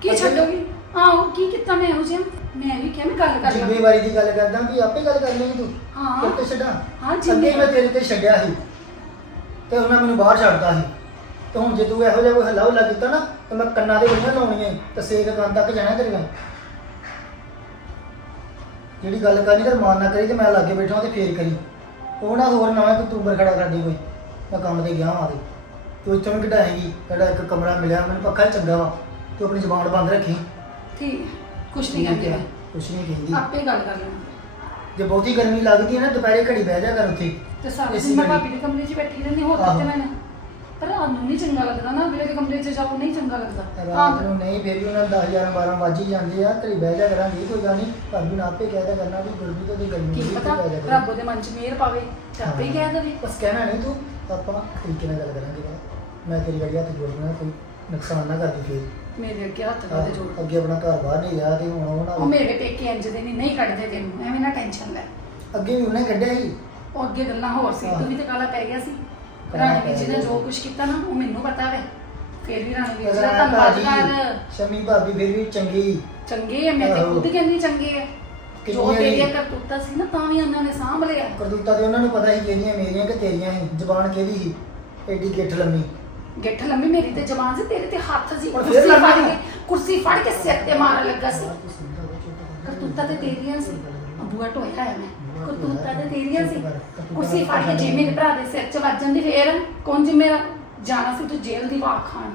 ਕੀ ਛੱਡੋਗੀ? ਆਹੋ ਕੀ ਕੀਤਾ ਮੈਂ ਇਹੋ ਜਿਹਾ? ਮੈਂ ਵੀ ਕਿਹਾ ਮੈਂ ਗੱਲ ਕਰ ਲਾਂ ਜ਼ਿੰਮੇਵਾਰੀ ਦੀ ਗੱਲ ਕਰਦਾ ਕਿ ਆਪੇ ਗੱਲ ਕਰ ਲੇਂਗੀ ਤੂੰ। ਹਾਂ। ਤੇਰੇ ਤੇ ਛੱਡਾਂ। ਹਾਂ, ਅੱਗੇ ਮੈਂ ਜ਼ਿੰਮੇਵਾਰੀ- ਤੇਰੇ ਤੇ ਛੱਡਿਆ ਸੀ। ਤੇ ਉਹਨਾਂ ਮੈਨੂੰ ਬਾਹਰ ਛੱਡਤਾ ਸੀ। ਤੇ ਹੁਣ ਜੇ ਤੂੰ ਇਹੋ ਜਿਹਾ ਕੋਈ ਹੱਲਾ ਹੁੱਲਾ ਕੀਤਾ ਨਾ ਤੇ ਮੈਂ ਕੰਨਾਂ ਦੇ ਗੋਲੀਆਂ ਲਾਉਣੀਆਂ ਈ ਤੇ ਸੇਕ ਕੰਨ ਤੱਕ ਜਾਣਾ ਤੇਰੇ ਨਾਲ। ਜਿਹੜੀ ਗੱਲ ਕਰਨੀ ਤੇ ਮਾਨ ਨਾ ਕਰੀ ਤੇ ਮੈਂ ਲਾਗੇ ਬੈਠਾ ਤੇ ਫੇਰ ਕਰੀ। ਉਹ ਨਾ ਹੋਰ ਨਵਾਂ ਕੋਈ ਤੂਬਰ ਖੜਾ ਕਰਦੀ ਕੋਈ। ਮੈਂ ਕੰਮ ਤੇ ਗਿਆ ਵਾਂ ਤੇ। ਤੂੰ ਇੱਥੋਂ ਵੀ ਕਢਾਏਂਗੀ ਤੁਹਾਡਾ ਇੱਕ ਕਮਰਾ ਮਿਲਿਆ ਮੈਨੂੰ ਪੱਖਾ ਚੰਗਾ ਵਾ। ਤੂੰ ਆਪਣੀ ਜ਼ੁਬਾਨ ਬੰਦ ਰੱਖੀ। ਠੀਕ ਹੈ ਕੁਛ ਨਹੀਂ ਕਹਿੰਦੇ ਕੁਛ ਨਹੀਂ ਕਹਿੰਦੀ। ਆਪੇ ਗੱਲ ਕਰ ਲੈਣਾ ਜੇ ਬਹੁਤੀ ਗਰਮੀ ਲੱਗਦੀ ਹੈ ਨਾ ਦੁਪਹਿਰੇ ਘੜੀ ਬਹਿ ਜਾ ਕਰ ਉੱਥੇ। ਤੇ ਸਾਰੇ ਦਿਨ ਮੈਂ। ਭਾਬੀ ਦੇ ਕਮਰੇ 'ਚ ਬੈਠੀ ਰਹਿੰਦੀ ਹੋਰ। ਕਿਤੇ ਮੈਂ ਪਰ ਰਾਤ ਨੂੰ ਨਹੀਂ ਚੰਗਾ ਲੱਗਦਾ ਨਾ ਵੀਰੇ ਦੇ ਕਮਰੇ 'ਚ ਜਾਓ ਨਹੀਂ ਚੰਗਾ ਲੱਗਦਾ ਰਾਤ ਨੂੰ ਨਹੀਂ ਫਿਰ ਵੀ ਉਹਨਾਂ 10 11 12 ਵੱਜ ਹੀ ਜਾਂਦੇ ਆ ਘੜੀ ਬਹਿ ਜਾ ਕਰਾਂਗੇ ਕੋਈ ਗੱਲ ਨਹੀਂ ਭਾਬੀ ਨੂੰ ਆਪੇ ਕਹਿ ਦਿਆ ਕਰਨਾ ਵੀ ਗਰਮੀ ਤੋਂ ਤੇ ਗਰਮੀ ਕੀ ਦੀ ਪਤਾ ਬਹਿ ਜਾ ਕਰੋ। ਰੱਬ ਦੇ ਮਨ 'ਚ ਮਿਹਰ ਪਾਵੇ ਤੇ ਆਪੇ ਹੀ ਕਹਿ ਦੇਵੇ ਬਸ ਕਹਿਣਾ ਨਹੀਂ ਤੂੰ ਆਪਾਂ ਤਰੀਕੇ ਨਾਲ ਗੱਲ ਕਰਾਂਗੇ ਬਾਅਦ। ਮੈਂ ਤੇਰੀ ਗੜੀ ਹੱਥ ਜੋੜਨਾ ਕੋਈ ਨੁਕਸਾਨ ਨਾ ਕਰਦੀ ਫੇਰ ਮੇਰੇ ਅੱਗੇ ਹੱਥ ਵਾਦੇ ਜੋੜ ਅੱਗੇ ਆਪਣਾ ਘਰ ਬਾਹਰ ਨਹੀਂ ਰਿਹਾ ਤੇ ਹੁਣ ਉਹਨਾਂ ਉਹ ਮੇਰੇ ਪੇਕੇ ਇੰਜ ਦੇ ਨਹੀਂ ਨਹੀਂ ਕੱਢਦੇ ਤੈਨੂੰ ਐਵੇਂ ਨਾ ਟੈਨਸ਼ਨ ਲੈ ਅੱਗੇ ਵੀ ਉਹਨੇ ਕੱਢਿਆ ਸੀ ਉਹ ਅੱਗੇ ਗੱਲਾਂ ਹੋਰ ਸੀ। ਤੂੰ ਵੀ ਤੇ ਕਾਲਾ ਪੈ ਗਿਆ ਸੀ। ਰਾਣੀ ਜੀ ਨੇ ਜੋ। ਕੁਝ ਕੀਤਾ ਨਾ ਉਹ ਮੈਨੂੰ ਪਤਾ ਵੇ। ਫੇਰ ਵੀ ਰਾਣੀ ਜੀ ਦਾ ਧੰਨਵਾਦ ਕਰ। ਸ਼ਮੀ ਭਾਬੀ ਫਿਰ ਵੀ ਚੰਗੀ ਚੰਗੇ ਆ ਮੈਂ ਤੇ। ਖੁਦ ਕਹਿੰਦੀ ਚੰਗੇ ਆ। ਜੋ ਤੇਰੀਆਂ ਕਰਤੂਤਾਂ ਸੀ ਨਾ ਤਾਂ ਵੀ ਉਹਨਾਂ ਨੇ ਸਾਂਭ ਲਿਆ। ਕਰਤੂਤਾਂ ਤੇ ਉਹਨਾਂ ਨੂੰ ਪਤਾ ਸੀ ਕਿਹਦੀਆਂ ਮੇਰੀਆਂ ਕਿ ਤੇਰੀਆਂ ਸੀ। ਜ਼ਬਾਨ ਕਿਹਦੀ ਸੀ? ਐਡੀ ਗਿੱਠ ਲੰਮੀ। ਗਿੱਠ ਲੰਮੀ ਮੇਰੀ ਤੇ ਜ਼ਬਾਨ ਸੀ ਤੇਰੇ ਤੇ ਹੱਥ ਸੀ। ਕੁਰਸੀ ਫੜ ਕੇ ਕੁਰਸੀ ਫੜ ਕੇ ਸਿਰ ਤੇ ਮਾਰਨ ਲੱਗਾ ਸੀ। ਕਰਤੂਤਾਂ ਤੇ ਤੇਰੀਆਂ ਸੀ। ਬੂਆ ਟੋਇਆ ਹੈ ਮੈਂ। ਕਰਤੂਤਾਂ ਤੇ ਤੇਰੀਆਂ ਸੀ। ਕੁਰਸੀ ਫੜ ਕੇ ਜੇ ਮੇਰੇ ਭਰਾ ਦੇ ਸਿਰ 'ਚ ਵੱਜਣ ਦੀ ਫੇਰ। ਕੌਣ ਜ਼ਿੰਮੇਵਾਰ ਜਾਣਾ ਸੀ ਤੂੰ ਜੇਲ੍ਹ ਦੀ ਵਾਕ ਖਾਣ।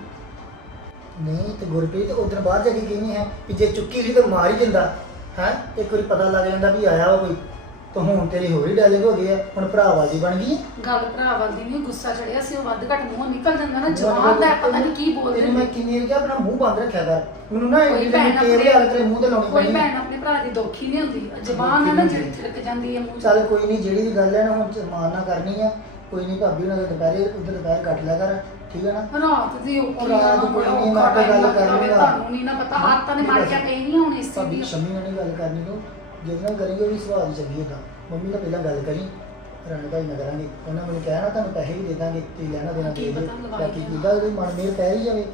ਨਹੀਂ ਤੇ ਗੁਰਪ੍ਰੀਤ ਉਦੋਂ ਬਾਅਦ ਜਾ ਕੇ ਕਹਿੰਦੀ ਹੈ? ਕਿ ਜੇ ਚੁੱਕੀ ਸੀ ਤਾਂ ਮਾਰ ਹੀ ਦਿੰਦਾ। ਹੈ? ਇੱਕ ਵਾਰੀ ਪਤਾ ਲੱਗ ਜਾਂਦਾ ਵੀ ਆਇਆ ਵਾ ਕੋਈ। ਤਾਂ ਹੁਣ ਤੇਰੀ ਹੋਰ ਹੀ ਡਾਇਲਿੰਗ ਹੋ ਗਈ ਆ ਹੁਣ ਭਰਾ ਵਾਲੀ ਬਣ ਗਈ ਗੱਲ ਭਰਾ ਵੱਲ ਦੀ ਨਹੀਂ ਗੁੱਸਾ ਚੜਿਆ ਸੀ ਉਹ ਵੱਧ ਘੱਟ ਮੂੰਹੋਂ ਨਿਕਲ ਜਾਂਦਾ ਨਾ ਜਵਾਨ ਦਾ ਪਤਾ ਨਹੀਂ ਕੀ ਬੋਲਦੇ ਤੈਨੂੰ ਮੈਂ ਕਿੰਨੀ ਵਾਰ ਕਿਹਾ ਆਪਣਾ ਮੂੰਹ ਬੰਦ ਰੱਖਿਆ ਕਰ। ਮੈਨੂੰ ਨਾ ਕੋਈ ਇਹ ਭੈਣ ਟੇਬਲ ਵਾਲੇ ਤੇਰੇ ਮੂੰਹ ਤੇ ਲਾਉਣੀ ਕੋਈ ਪੈਣੀ ਭੈਣ ਆਪਣੇ ਭਰਾ ਦੀ ਦੁੱਖੀ ਨਹੀਂ ਹੁੰਦੀ। ਜ਼ਬਾਨ ਆ ਨਾ ਜਿਹੜੀ ਥਿਰਕ ਜਾਂਦੀ ਹੈ ਮੂੰਹ 'ਚ ਚੱਲ ਕੋਈ ਨਹੀਂ ਜਿਹੜੀ ਵੀ ਗੱਲ ਹੈ ਨਾ ਹੁਣ ਮਾਰ ਨਾ ਕਰਨੀ ਆ। ਕੋਈ ਨਹੀਂ ਭਾਬੀ ਉਹਨਾਂ ਦੇ ਦੁਪਹਿਰੇ ਉਧਰ ਦੁਪਹਿਰ ਕੱਟ ਲਿਆ ਕਰ ਠੀਕ ਹੈ ਨਾ? ਰਾਤ ਦੀ ਔਖੀ ਰਾਤ ਕੋਈ ਨਹੀਂ, ਮੈਂ ਆਪੇ ਗੱਲ ਕਰ ਲੂੰਗਾ। ਤੁਹਾਨੂੰ ਨਹੀਂ ਨਾ ਪਤਾ ਆਦਤਾਂ ਨੇ ਮਾਰੀਆਂ ਪਈ ਨਹੀਂ ਹੁਣ ਇਸ ਭਾਬੀ ਦੀ ਸ਼ਮੀ ਨਾਲ ਨਹੀਂ ਗੱਲ ਕਰਨੀ ਤੂੰ। ਜਿਹਦੇ ਨਾਲ ਕਰੀਏ ਉਹ ਵੀ ਦੀ ਚੰਗੀ ਹੁੰਦਾ ਮੰਮੀ ਨਾਲ ਪਹਿਲਾਂ ਗੱਲ ਕਰੀ ਰਾਣੇ ਭਾਈ ਨਾਲ ਕਰਾਂਗੇ। ਉਹਨਾਂ ਮੈਨੂੰ ਕਿਹਾ ਨਾ ਤੁਹਾਨੂੰ ਪੈਸੇ ਵੀ ਦੇ ਦਾਂਗੇ ਤੇ ਲੈਣਾ ਦੇਣਾ ਦੇ ਦੇ ਪਤਾ ਲਵਾਈ ਬਾਕੀ। ਕਿਦਾਂ ਉਹਦੀ ਮਨ ਮੇਰ ਪੈ ਹੀ ਜਾਵੇ।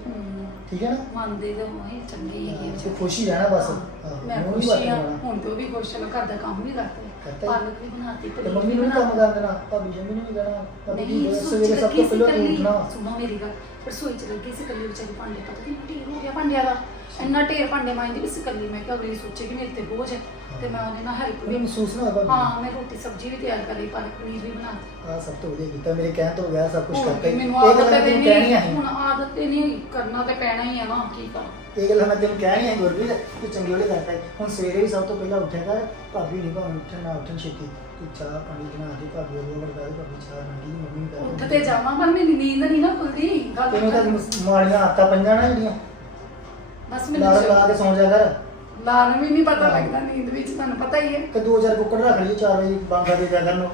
ਠੀਕ ਹੈ ਨਾ? ਮੰਨਦੇ ਤਾਂ ਉਹ ਚੰਗੇ ਹੈਗੇ ਆ। ਤੇ ਖੁਸ਼ ਹੀ ਰਹਿਣਾ ਬਸ। ਹਾਂ, ਹਾਂ, ਮੈਂ ਉਹਨੂੰ ਵੀ ਖੁਸ਼ੀ ਆ। ਵਰਤਣਾ। ਹੁਣ ਤੇ ਵੀ ਖੁਸ਼ ਹੈ ਘਰ ਦਾ ਕੰਮ ਵੀ ਕਰਦਾ। ਕਰਦੇ ਹੀ। ਪਾਲਕ ਵੀ ਬਣਾਤੀ ਤੇ ਮੰਮੀ ਨੂੰ ਵੀ ਕੰਮ ਕਰ ਦੇਣਾ ਭਾਬੀ ਜੰਮੀ ਨੂੰ ਵੀ ਕਹਿਣਾ ਭਾਬੀ ਜੀ ਨਹੀਂ ਸਵੇਰੇ ਸਭ ਤੋਂ ਪਹਿਲਾਂ ਉੱਠਣਾ। ਸੁਣੋ ਮੇਰੀ ਗੱਲ ਰਸੋਈ ਚ ਲੱਗੀ ਸੀ ਕੱਲੀ ਵਿਚਾਰੀ ਭਾਂਡੇ ਪਤਾ ਨਹੀਂ ਢੇਰ ਹੋ ਗਿਆ ਭਾਂਡਿਆਂ ਦਾ। ਇੰਨਾ ਢੇਰ ਭਾਂਡੇ ਮਾਂਜਦੀ ਵੀ ਸੀ ਕੱਲੀ ਮੈਂ ਕਿਹਾ ਅਗਲੀ ਸੋਚੇ ਕਿ ਮੇਰੇ ਤੇ ਬੋਝ ਹੈ ਤੇ ਮੈਂ ਉਹਨੇ ਨਾਲ ਹੈਲਪ ਵੀ ਮਹਿਸੂਸ ਨਾ ਹੋਇਆ ਹਾਂ ਮੈਂ ਰੋਟੀ ਸਬਜ਼ੀ ਵੀ ਤਿਆਰ ਕਰ ਲਈ ਪਾਲਕ ਪਨੀਰ ਵੀ ਬਣਾ ਦਿੱਤਾ। ਆ ਸਭ ਤੋਂ ਵਧੀਆ ਕੀਤਾ। ਮੇਰੇ ਕਹਿਣ ਤੋਂ ਬਗੈਰ ਸਭ ਕੁਝ ਹੋਰ ਕਰਤਾ ਵੀ ਹੀ। ਮੈਨੂੰ ਇਹ ਆਦਤ ਗੱਲਾਂ ਹੈ ਤੈਨੂੰ ਕਹਿਣੀਆਂ ਨਹੀਂ ਹੁਣ ਆਦਤ ਤੇ ਨਹੀਂ ਕਰਨਾ ਤੇ ਪੈਣਾ ਹੀ ਆ ਨਾ ਕੀ ਕਰਾਂ। ਇਹ ਗੱਲ ਮੈਂ ਤੈਨੂੰ ਕਹਿਣੀ ਹੈ ਗੁਰਪ੍ਰੀਤ ਤੂੰ ਚੰਗੀ ਵਾਲੀ ਕਰਤਾ ਹੈ। ਹੁਣ ਸਵੇਰੇ ਵੀ ਸਭ ਤੋਂ ਪਹਿਲਾਂ ਉੱਠਿਆ ਕਰ। ਭਾਬੀ ਨਹੀਂ ਭਾਵੇਂ ਉੱਠਣ ਨਾ ਉੱਠਣ ਛੇਤੀ। ਤੂੰ ਚਾਹ ਪਾਣੀ ਬਣਾ ਦੇ ਭਾਬੀ ਉਹ ਵਰਗਾ ਭਾਬੀ ਚਾਹ ਮੰਗੀ ਦੀ ਮੰਮੀ ਉੱਠ ਤੇ ਜਾਵਾਂ ਪਰ ਮੇਰੀ ਨੀਂਦ ਨਹੀਂ ਨਾ ਖੁੱਲਦੀ। ਗੱਲ ਤੈਨੂੰ ਤਾਂ ਕਰ- ਮਾੜੀਆਂ ਆਤਾਂ ਪੰਜਾਂ ਨਾ ਜਿਹੜੀਆਂ ਬਸ ਲਾ ਲਾ ਮੈਨੂੰ ਕੇ ਸੌਂ ਜਾ ਕਰ। ਲਾਣ ਵੀ ਨਹੀਂ ਪਤਾ। ਲੱਗਦਾ ਨੀਂਦ ਵਿੱਚ ਤੁਹਾਨੂੰ ਪਤਾ ਹੀ ਹੈ। ਤੇ ਦੋ ਚਾਰ ਕੁੱਕੜ ਰੱਖ ਲਈ ਚਾਰ ਵਜੇ ਬਾਂਗਾ ਦੇ ਕਰਨ। ਨੂੰ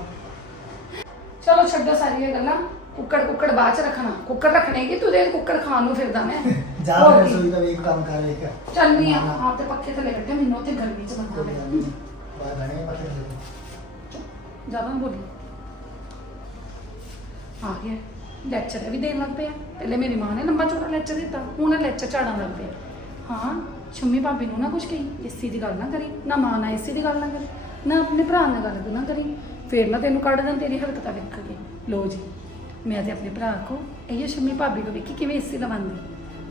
ਚਲੋ ਛੱਡੋ ਸਾਰੀਆਂ ਗੱਲਾਂ। ਕੁੱਕੜ ਕੁੱਕੜ ਬਾਅਦ ਚ ਰੱਖਣਾ। ਕੁੱਕੜ ਰੱਖਣੇ ਕਿ ਤੂੰ ਦੇ ਕੁੱਕੜ ਖਾਣ ਨੂੰ ਫਿਰਦਾ ਮੈਂ? ਜਾ ਹੋਰ ਕੀ। ਸੋਈ ਦਾ ਵੀ ਇੱਕ ਕੰਮ ਕਰ ਰਿਹਾ ਚੱਲਨੀ ਆ ਆਪ ਤੇ ਪੱਖੇ ਥੱਲੇ ਬੈਠੇ ਮੈਨੂੰ ਉੱਥੇ ਗਰਮੀ ਚ ਬੰਦਾ ਮੈਂ। ਬਾਹਰ ਬਣੇ ਬਾਕੀ ਜ਼ਿਆਦਾ ਨਾ ਬੋਲੀ। ਆ ਗਿਆ। ਲੈਕਚਰ ਵੀ ਦੇਣ ਲੱਗ ਪਿਆ। ਪਹਿਲੇ ਮੇਰੀ ਮਾਂ ਨੇ ਲੰਬਾ ਚੌੜਾ ਲੈਕਚਰ ਦਿੱਤਾ। ਹੁਣ ਲੈਕਚਰ ਝਾੜਨ ਲੱਗ ਪਿਆ। ਹਾਂ, ਸ਼ੰਮੀ ਭਾਬੀ ਨੂੰ ਨਾ ਕੁਝ ਕਹੀ, ਇਸੀ ਦੀ ਗੱਲ ਨਾ ਕਰੀ, ਨਾ ਮਾਂ ਨਾਲ ਇਸੀ ਦੀ ਗੱਲ ਨਾ ਕਰੀ, ਨਾ ਆਪਣੇ ਭਰਾ ਨਾਲ ਗੱਲ ਨਾ ਕਰੀ। ਫੇਰ ਨਾ ਤੈਨੂੰ ਕੱਢ ਦੇਣ ਤੇਰੀ ਹਰਕਤਾਂ ਵੇਖ ਕੇ। ਲੋ ਜੀ, ਮੈਂ ਤੇ ਆਪਣੇ ਭਰਾ ਕੋ ਇਹੋ ਸ਼ੰਮੀ ਭਾਬੀ ਕੋ ਵੇਖੀ ਕਿਵੇਂ ਇਸੀ ਲਵਾਂਦੀ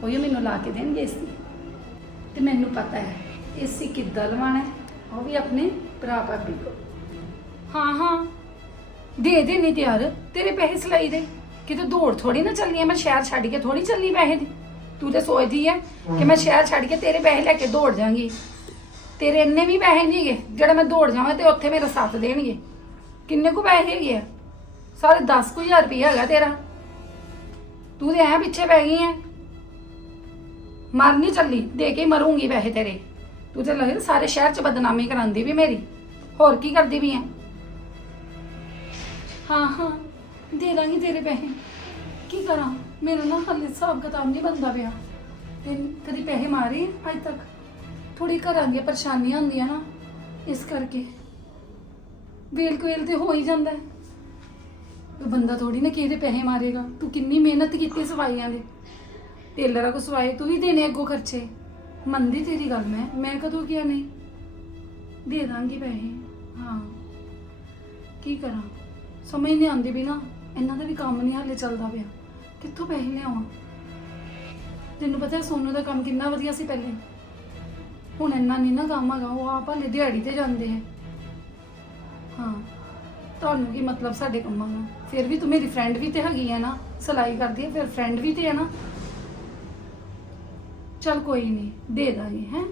ਉਹੀ ਮੈਨੂੰ ਲਾ ਕੇ ਦੇਣਗੇ ਇਸੀ ਤੇ ਮੈਨੂੰ ਪਤਾ ਹੈ, ਇਸੀ ਕਿੱਦਾਂ ਲਵਾਣਾ ਉਹ ਵੀ ਆਪਣੇ ਭਰਾ ਭਾਬੀ ਕੋ। ਹਾਂ ਹਾਂ, ਦੇ ਦੇ ਨਹੀਂ ਤਿਆਰ, ਤੇਰੇ ਪੈਸੇ ਸਲਾਈ ਦੇ। ਕਿਤੇ ਦੌੜ ਥੋੜੀ ਨਾ ਚੱਲਣੀ ਆ ਮੈਂ ਸ਼ਹਿਰ ਛੱਡ ਕੇ ਥੋੜੀ ਚੱਲਣੀ ਪੈਸੇ ਦੀ। ਤੂੰ ਤੇ ਸੋਚਦੀ ਐ ਕਿ ਮੈਂ ਸ਼ਹਿਰ ਛੱਡ ਕੇ ਤੇਰੇ ਪੈਸੇ ਲੈ ਕੇ ਦੌੜ ਜਾਾਂਗੀ ਤੇਰੇ ਇੰਨੇ ਵੀ ਪੈਸੇ ਨਹੀਂ ਹੈਗੇ, ਜਿਹੜਾ ਮੈਂ ਦੌੜ ਜਾਵਾਂ ਤੇ ਉੱਥੇ ਮੇਰਾ ਸਾਥ ਦੇਣਗੇ। ਕਿੰਨੇ ਕੁ ਪੈਸੇ ਹੈਗੇ ਆ? ਸਾਰੇ 10000 ਰੁਪਏ ਹੈਗਾ ਤੇਰਾ। ਤੂੰ ਤੇ ਐ ਪਿੱਛੇ ਪੈ ਗਈ ਐ ਮਰ ਨਹੀਂ ਚੱਲੀ, ਦੇ ਕੇ ਹੀ ਮਰੂੰਗੀ ਪੈਸੇ ਤੇਰੇ। ਤੂੰ ਤੇ ਲੱਗਦਾ ਸਾਰੇ ਸ਼ਹਿਰ 'ਚ ਬਦਨਾਮੀ ਕਰਾਉਂਦੀ ਵੀ ਮੇਰੀ। ਹੋਰ ਕੀ ਕਰਦੀ ਵੀ ਐ ਹਾਂ ਹਾਂ, ਦੇ ਦਾਂਗੀ ਤੇਰੇ ਪੈਸੇ। ਕੀ ਕਰਾਂ? ਮੇਰਾ ਨਾ ਹਾਲੇ ਹਿਸਾਬ ਕਿਤਾਬ ਨਹੀਂ ਬੰਦਾ ਪਿਆ। ਤੇ ਕਦੀ ਪੈਸੇ ਮਾਰੇ ਅੱਜ ਤੱਕ? ਥੋੜੀ ਘਰਾਂ ਦੀਆਂ ਪਰੇਸ਼ਾਨੀਆਂ ਹੁੰਦੀਆਂ ਨਾ, ਇਸ ਕਰਕੇ। ਵੇਲ ਕੋਲ ਤੇ ਹੋ ਹੀ ਜਾਂਦਾ ਹੈ। ਉਹ ਬੰਦਾ ਥੋੜੀ ਨਾ ਕਿਸੇ ਪੈਸੇ ਮਾਰੇਗਾ। ਤੂੰ ਕਿੰਨੀ ਮਿਹਨਤ ਕੀਤੀ ਸਵਾਈਆਂ ਦੇ। ਟੇਲਰਾਂ ਕੋ ਸਵਾਏ ਤੂੰ ਵੀ ਦੇਣੇ ਅੱਗੋਂ ਖਰਚੇ। ਮੰਨਦੀ ਤੇਰੀ ਗੱਲ ਮੈਂ। ਮੈਂ ਕਦੋਂ ਕਿਹਾ ਨਹੀਂ? ਦੇ ਦਾਂਗੀ ਪੈਸੇ। ਹਾਂ। ਕੀ ਕਰਾਂ? ਸਮਝ ਨਹੀਂ ਆਉਂਦੀ ਵੀ ਨਾ, ਇਹਨਾਂ ਦਾ ਵੀ ਕੰਮ ਨਹੀਂ ਹਾਲੇ ਚੱਲਦਾ ਪਿਆ। ਕਿੱਥੋਂ ਪੈਸੇ ਲਿਆਵਾਂ ਤੈਨੂੰ ਪਤਾ ਹੈ ਸੋਨੂ ਦਾ ਕੰਮ ਕਿੰਨਾ ਵਧੀਆ ਸੀ ਪਹਿਲੇ? ਹੁਣ ਇੰਨਾ ਨਹੀਂ ਨਾ ਕੰਮ ਹੈਗਾ, ਉਹ ਆਪ ਹਾਲੇ ਦਿਹਾੜੀ ਤੇ ਜਾਂਦੇ ਹੈ। ਹਾਂ, ਤੁਹਾਨੂੰ ਕੀ ਮਤਲਬ ਸਾਡੇ ਕੰਮਾਂ ਦਾ? ਫਿਰ ਵੀ ਤੂੰ ਮੇਰੀ ਫਰੈਂਡ ਵੀ ਤੇ ਹੈਗੀ ਹੈ ਨਾ, ਸਿਲਾਈ ਕਰਦੀ ਹੈ, ਫਿਰ ਫਰੈਂਡ ਵੀ ਤੇ ਹੈ ਨਾ। ਚਲ ਕੋਈ ਨਹੀਂ ਦੇ ਦਾਂਗੇ, ਹੈ?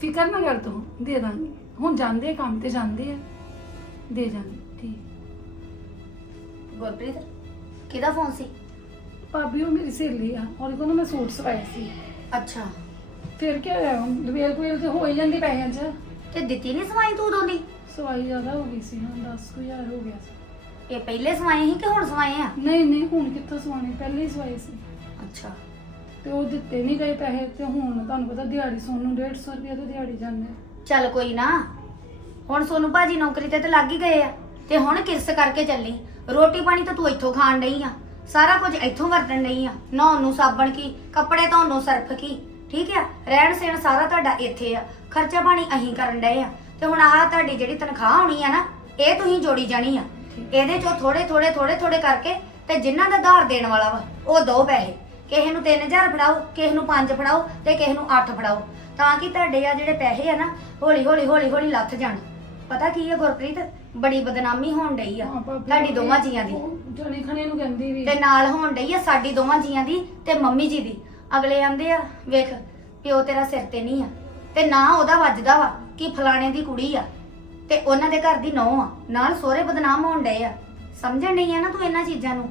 ਫਿਕਰ ਨਾ ਕਰ ਤੂੰ, ਦੇ ਦਾਂਗੇ। ਹੁਣ ਜਾਂਦੇ ਆ ਕੰਮ ਤੇ ਜਾਂਦੇ ਆ, ਦੇ ਦਾਂਗੇ, ਠੀਕ। ਗੁਰਪ੍ਰੀਤ? ਕਿਹਦਾ ਫੋਨ ਸੀ? ਭਾਬੀ ਉਹ ਮੇਰੀ ਸਹੇਲੀ ਆ। ਉਹਦੇ ਕੋਲ ਮੈਂ ਸੂਟ ਸਵਾਇਆ ਸੀ। ਅੱਛਾ। ਫਿਰ ਕੀ ਹੋਇਆ? ਹੁਣ ਲਵੇਲ ਕੋਲ ਤੇ ਹੋ ਹੀ ਜਾਂਦੀ ਪੈਸਿਆਂ 'ਚ। ਤੇ ਦਿੱਤੀ ਨਹੀਂ ਸਵਾਈ ਤੂੰ ਉਦੋਂ ਦੀ? ਸਵਾਈ ਜ਼ਿਆਦਾ ਹੋ ਗਈ ਸੀ। ਹਾਂ 10000 ਹੋ ਗਿਆ ਸੀ। ਇਹ ਪਹਿਲੇ ਸਵਾਏ ਸੀ ਕਿ ਹੁਣ ਸਵਾਏ ਆ? ਨਹੀਂ ਨਹੀਂ ਹੁਣ ਕਿੱਥੋਂ ਸਵਾਣੇ ਪਹਿਲੇ ਹੀ ਸਵਾਏ ਸੀ। ਅੱਛਾ। ਤੇ ਉਹ ਦਿੱਤੇ ਨਹੀਂ ਗਏ ਪੈਸੇ। ਤੇ ਹੁਣ ਤੁਹਾਨੂੰ ਪਤਾ ਦਿਹਾੜੀ ਸੋਨ ਨੂੰ 150 ਰੁਪਏ ਤੇ ਦਿਹਾੜੀ ਜਾਂਦੇ। ਚੱਲ ਕੋਈ ਨਾ। ਹੁਣ ਸੋਨੂੰ ਭਾਜੀ ਨੌਕਰੀ ਤੇ ਤੇ ਲੱਗ ਹੀ ਗਏ ਆ। ਤੇ ਹੁਣ ਕਿਸ ਕਰਕੇ ਚੱਲੀ। ਰੋਟੀ ਪਾਣੀ ਤਾਂ ਤੂੰ ਇੱਥੋਂ ਖਾਣ ਡਈ ਆ। ਸਾਰਾ ਕੁਝ ਇੱਥੋਂ ਵਰਤਣ ਡਈ ਆ। ਨਹਾਉਣ ਨੂੰ ਸਾਬਣ ਕੀ ਕੱਪੜੇ ਧੋਣ ਨੂੰ ਸਰਫ ਕੀ। ਠੀਕ ਆ? ਰਹਿਣ ਸਹਿਣ ਸਾਰਾ ਤੁਹਾਡਾ ਇੱਥੇ ਆ। ਖਰਚਾ ਪਾਣੀ ਅਹੀਂ ਕਰਨ ਡਏ ਆ। ਤੇ ਹੁਣ ਆਹ ਤੁਹਾਡੀ ਜਿਹੜੀ ਤਨਖਾਹ ਆਉਣੀ ਆ ਨਾ ਇਹ ਤੁਸੀਂ ਜੋੜੀ ਜਾਣੀ ਆ। ਇਹਦੇ ਚੋਂ ਥੋੜੇ ਥੋੜੇ ਥੋੜੇ ਥੋੜੇ ਕਰਕੇ ਤੇ ਜਿਨ੍ਹਾਂ ਦਾ ਧਾਰ ਦੇਣ ਵਾਲਾ ਵਾ ਉਹ ਦੋ ਪੈਸੇ। ਕਿਸੇ ਨੂੰ 3000 ਫੜਾਓ ਕਿਸੇ ਨੂੰ 5 ਫੜਾਓ ਤੇ ਕਿਸੇ ਨੂੰ 8 ਫੜਾਓ। ਤਾਂ ਕਿ ਤੁਹਾਡੇ ਆ ਜਿਹੜੇ ਪੈਸੇ ਆ ਨਾ ਹੌਲੀ ਹੌਲੀ ਹੌਲੀ ਹੌਲੀ ਲੱਥ ਜਾਣ। ਪਤਾ ਕੀ ਹੈ ਗੁਰਪ੍ਰੀਤ? ਬੜੀ ਬਦਨਾਮੀ ਹੋਣ ਡਈ ਆ ਹਾਂ, ਭਾਬੀ, ਤੁਹਾਡੀ ਦੋਵਾਂ ਜੀਆਂ ਦੀ। ਉਹ ਜਣੇ ਖਣੇ ਨੂੰ ਕਹਿੰਦੀ ਵੀ। ਤੇ ਨਾਲ ਹੋਣ ਡਈ ਆ ਸਾਡੀ ਦੋਵਾਂ ਜੀਆਂ ਦੀ ਤੇ ਮੰਮੀ ਜੀ ਦੀ। ਅਗਲੇ ਆਂਦੇ ਆ ਵੇਖ ਪਿਓ ਤੇਰਾ ਸਿਰ ਤੇ ਨਹੀਂ ਆ। ਤੇ ਨਾ ਉਹਦਾ ਵੱਜਦਾ ਵਾ ਕਿ ਫਲਾਣੇ ਦੀ ਕੁੜੀ ਆ। ਤੇ ਉਹਨਾਂ ਦੇ ਘਰ ਦੀ ਨੌ ਆ। ਨਾਲ ਸੋਹਰੇ ਬਦਨਾਮ ਹੋਣ ਡਏ ਆ। ਸਮਝਣ ਨਹੀਂ ਆ ਨਾ ਤੂੰ ਇਹਨਾਂ ਚੀਜ਼ਾਂ ਨੂੰ?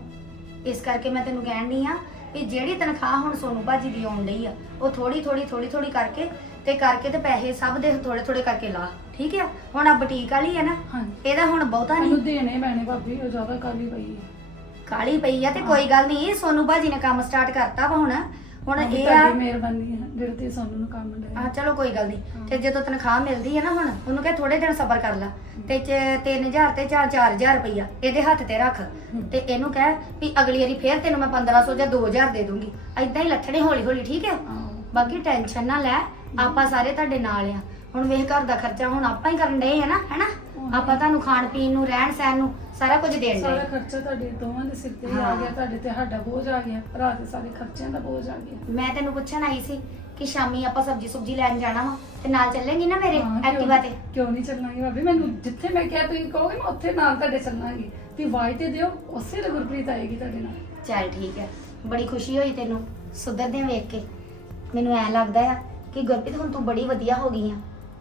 ਇਸ ਕਰਕੇ ਮੈਂ ਤੈਨੂੰ ਕਹਿਣ ਡਈ ਆ ਵੀ ਜਿਹੜੀ ਤਨਖਾਹ ਹੁਣ ਸੋਨੂ ਭਾਜੀ ਦੀ ਆਉਣ ਡਈ ਆ ਉਹ ਥੋੜੀ ਥੋੜੀ ਥੋੜੀ ਥੋੜੀ ਕਰਕੇ ਤੇ ਕਰਕੇ ਤੇ ਪੈਸੇ ਸਭ ਦੇ ਥੋੜੇ ਥੋੜੇ ਕਰਕੇ ਲਾ ਠੀਕ ਆ? ਹੁਣ ਆ ਬੁਟੀਕ ਵਾਲੀ ਆ ਨਾ ਹਾਂਜੀ। ਇਹਦਾ ਹੁਣ ਬਹੁਤਾ ਨਹੀਂ। ਦੇਣੇ ਪੈਣੇ ਭਾਬੀ ਉਹ ਜ਼ਿਆਦਾ ਕਾਲੀ ਪਈ ਹੈ ਕਾਲੀ ਪਈ ਆ ਤੇ ਕੋਈ ਗੱਲ ਨਹੀਂ ਸੋਨੂ ਭਾਜੀ ਨੇ ਕੰਮ ਸਟਾਰਟ ਕਰਤਾ ਵਾ ਹੁਣ। ਹੁਣ ਭਾਬੀ, ਇਹ ਆ ਤੁਹਾਡੀ ਮਿਹਰਬਾਨੀ ਹੈ ਜਿਹੜੇ ਤੇ ਸਾਨੂੰ ਨੂੰ ਕੰਮ ਆ ਦੇ ਚਲੋ ਕੋਈ ਗੱਲ ਨਹੀਂ। ਹਾਂ। ਤੇ ਜਦੋਂ ਤਨਖਾਹ ਮਿਲਦੀ ਹੈ ਨਾ ਹੁਣ ਉਹਨੂੰ ਕਹੇ ਥੋੜੇ ਦਿਨ ਸਬਰ ਕਰ ਲੈ। ਤੇ 3000 ਤੇ 4-4000 ਰੁਪਈਆ ਇਹਦੇ ਹੱਥ ਤੇ ਰੱਖ। ਤੇ ਇਹਨੂੰ ਕਹਿ ਵੀ ਅਗਲੀ ਵਾਰੀ ਫੇਰ ਤੈਨੂੰ ਮੈਂ 1500 ਜਾਂ 2000 ਦੇ ਦੂੰਗੀ। ਐਦਾਂ ਹੀ ਲੱਥਣੇ ਹੌਲੀ ਹੌਲੀ ਠੀਕ ਹੈ। ਬਾਕੀ ਟੈਨਸ਼ਨ ਨਾ ਲੈ। ਆਪਾਂ ਸਾਰੇ ਤੁਹਾਡੇ ਨਾਲ ਆ। ਹੁਣ ਵੇਖ ਘਰ ਦਾ ਖਰਚਾ ਹੁਣ ਆਪਾਂ ਹੀ ਕਰਨ ਡਏ ਆ ਨਾ ਹੈਨਾ? ਆਪਾਂ ਤੁਹਾਨੂੰ ਖਾਣ ਪੀਣ ਨੂੰ ਰਹਿਣ ਸਹਿਣ ਨੂੰ ਸਾਰਾ ਕੁਝ ਦੇਣ ਸਾਰਾ ਡਏ ਖਰਚਾ ਤੁਹਾਡੇ ਦੋਵਾਂ ਦੇ ਸਿਰ ਤੇ ਹੀ ਆ ਹਾਂ। ਗਿਆ ਤੁਹਾਡੇ ਤੇ ਸਾਡਾ ਬੋਝ ਆ ਗਿਆ ਭਰਾ ਦੇ ਸਾਰੇ ਖਰਚਿਆਂ ਦਾ ਬੋਝ ਆ ਗਿਆ। ਮੈਂ ਤੈਨੂੰ ਪੁੱਛਣ ਆਈ ਸੀ ਕਿ ਸ਼ਾਮੀ ਆਪਾਂ ਸਬਜੀ ਸੁਬਜੀ ਲੈਣ ਜਾਣਾ ਵਾ ਤੇ ਨਾਲ ਚੱਲੇਂਗੀ ਨਾ ਮੇਰੇ ਹਾਂ, ਕਿਉਂ- ਐਕਟਿਵਾ ਤੇ? ਕਿਉਂ ਨਹੀਂ ਚੱਲਾਂਗੇ ਭਾਬੀ? ਮੈਨੂੰ ਜਿੱਥੇ ਮੈਂ ਕਿਹਾ ਤੁਸੀਂ ਕਹੋਗੇ ਮੈਂ ਉੱਥੇ ਨਾਲ ਤੁਹਾਡੇ ਚੱਲਾਂਗੀ। ਵੀ ਵਾਈ ਤੇ ਦਿਓ ਉਸੇ ਲਈ ਗੁਰਪ੍ਰੀਤ ਆਏਗੀ ਤੁਹਾਡੇ ਨਾਲ। ਚੱਲ ਠੀਕ ਹੈ। ਬੜੀ ਖੁਸ਼ੀ ਹੋਈ ਤੈਨੂੰ। ਸੁਧਰਦੇ ਵੇਖ ਕੇ। ਮੈਨੂੰ ਐ ਲੱਗਦਾ ਆ ਕਿ ਗੁਰਪ੍ਰੀਤ ਹੁਣ ਤੂੰ ਬੜੀ ਵਧੀਆ ਹੋ ਗਈ ਆ।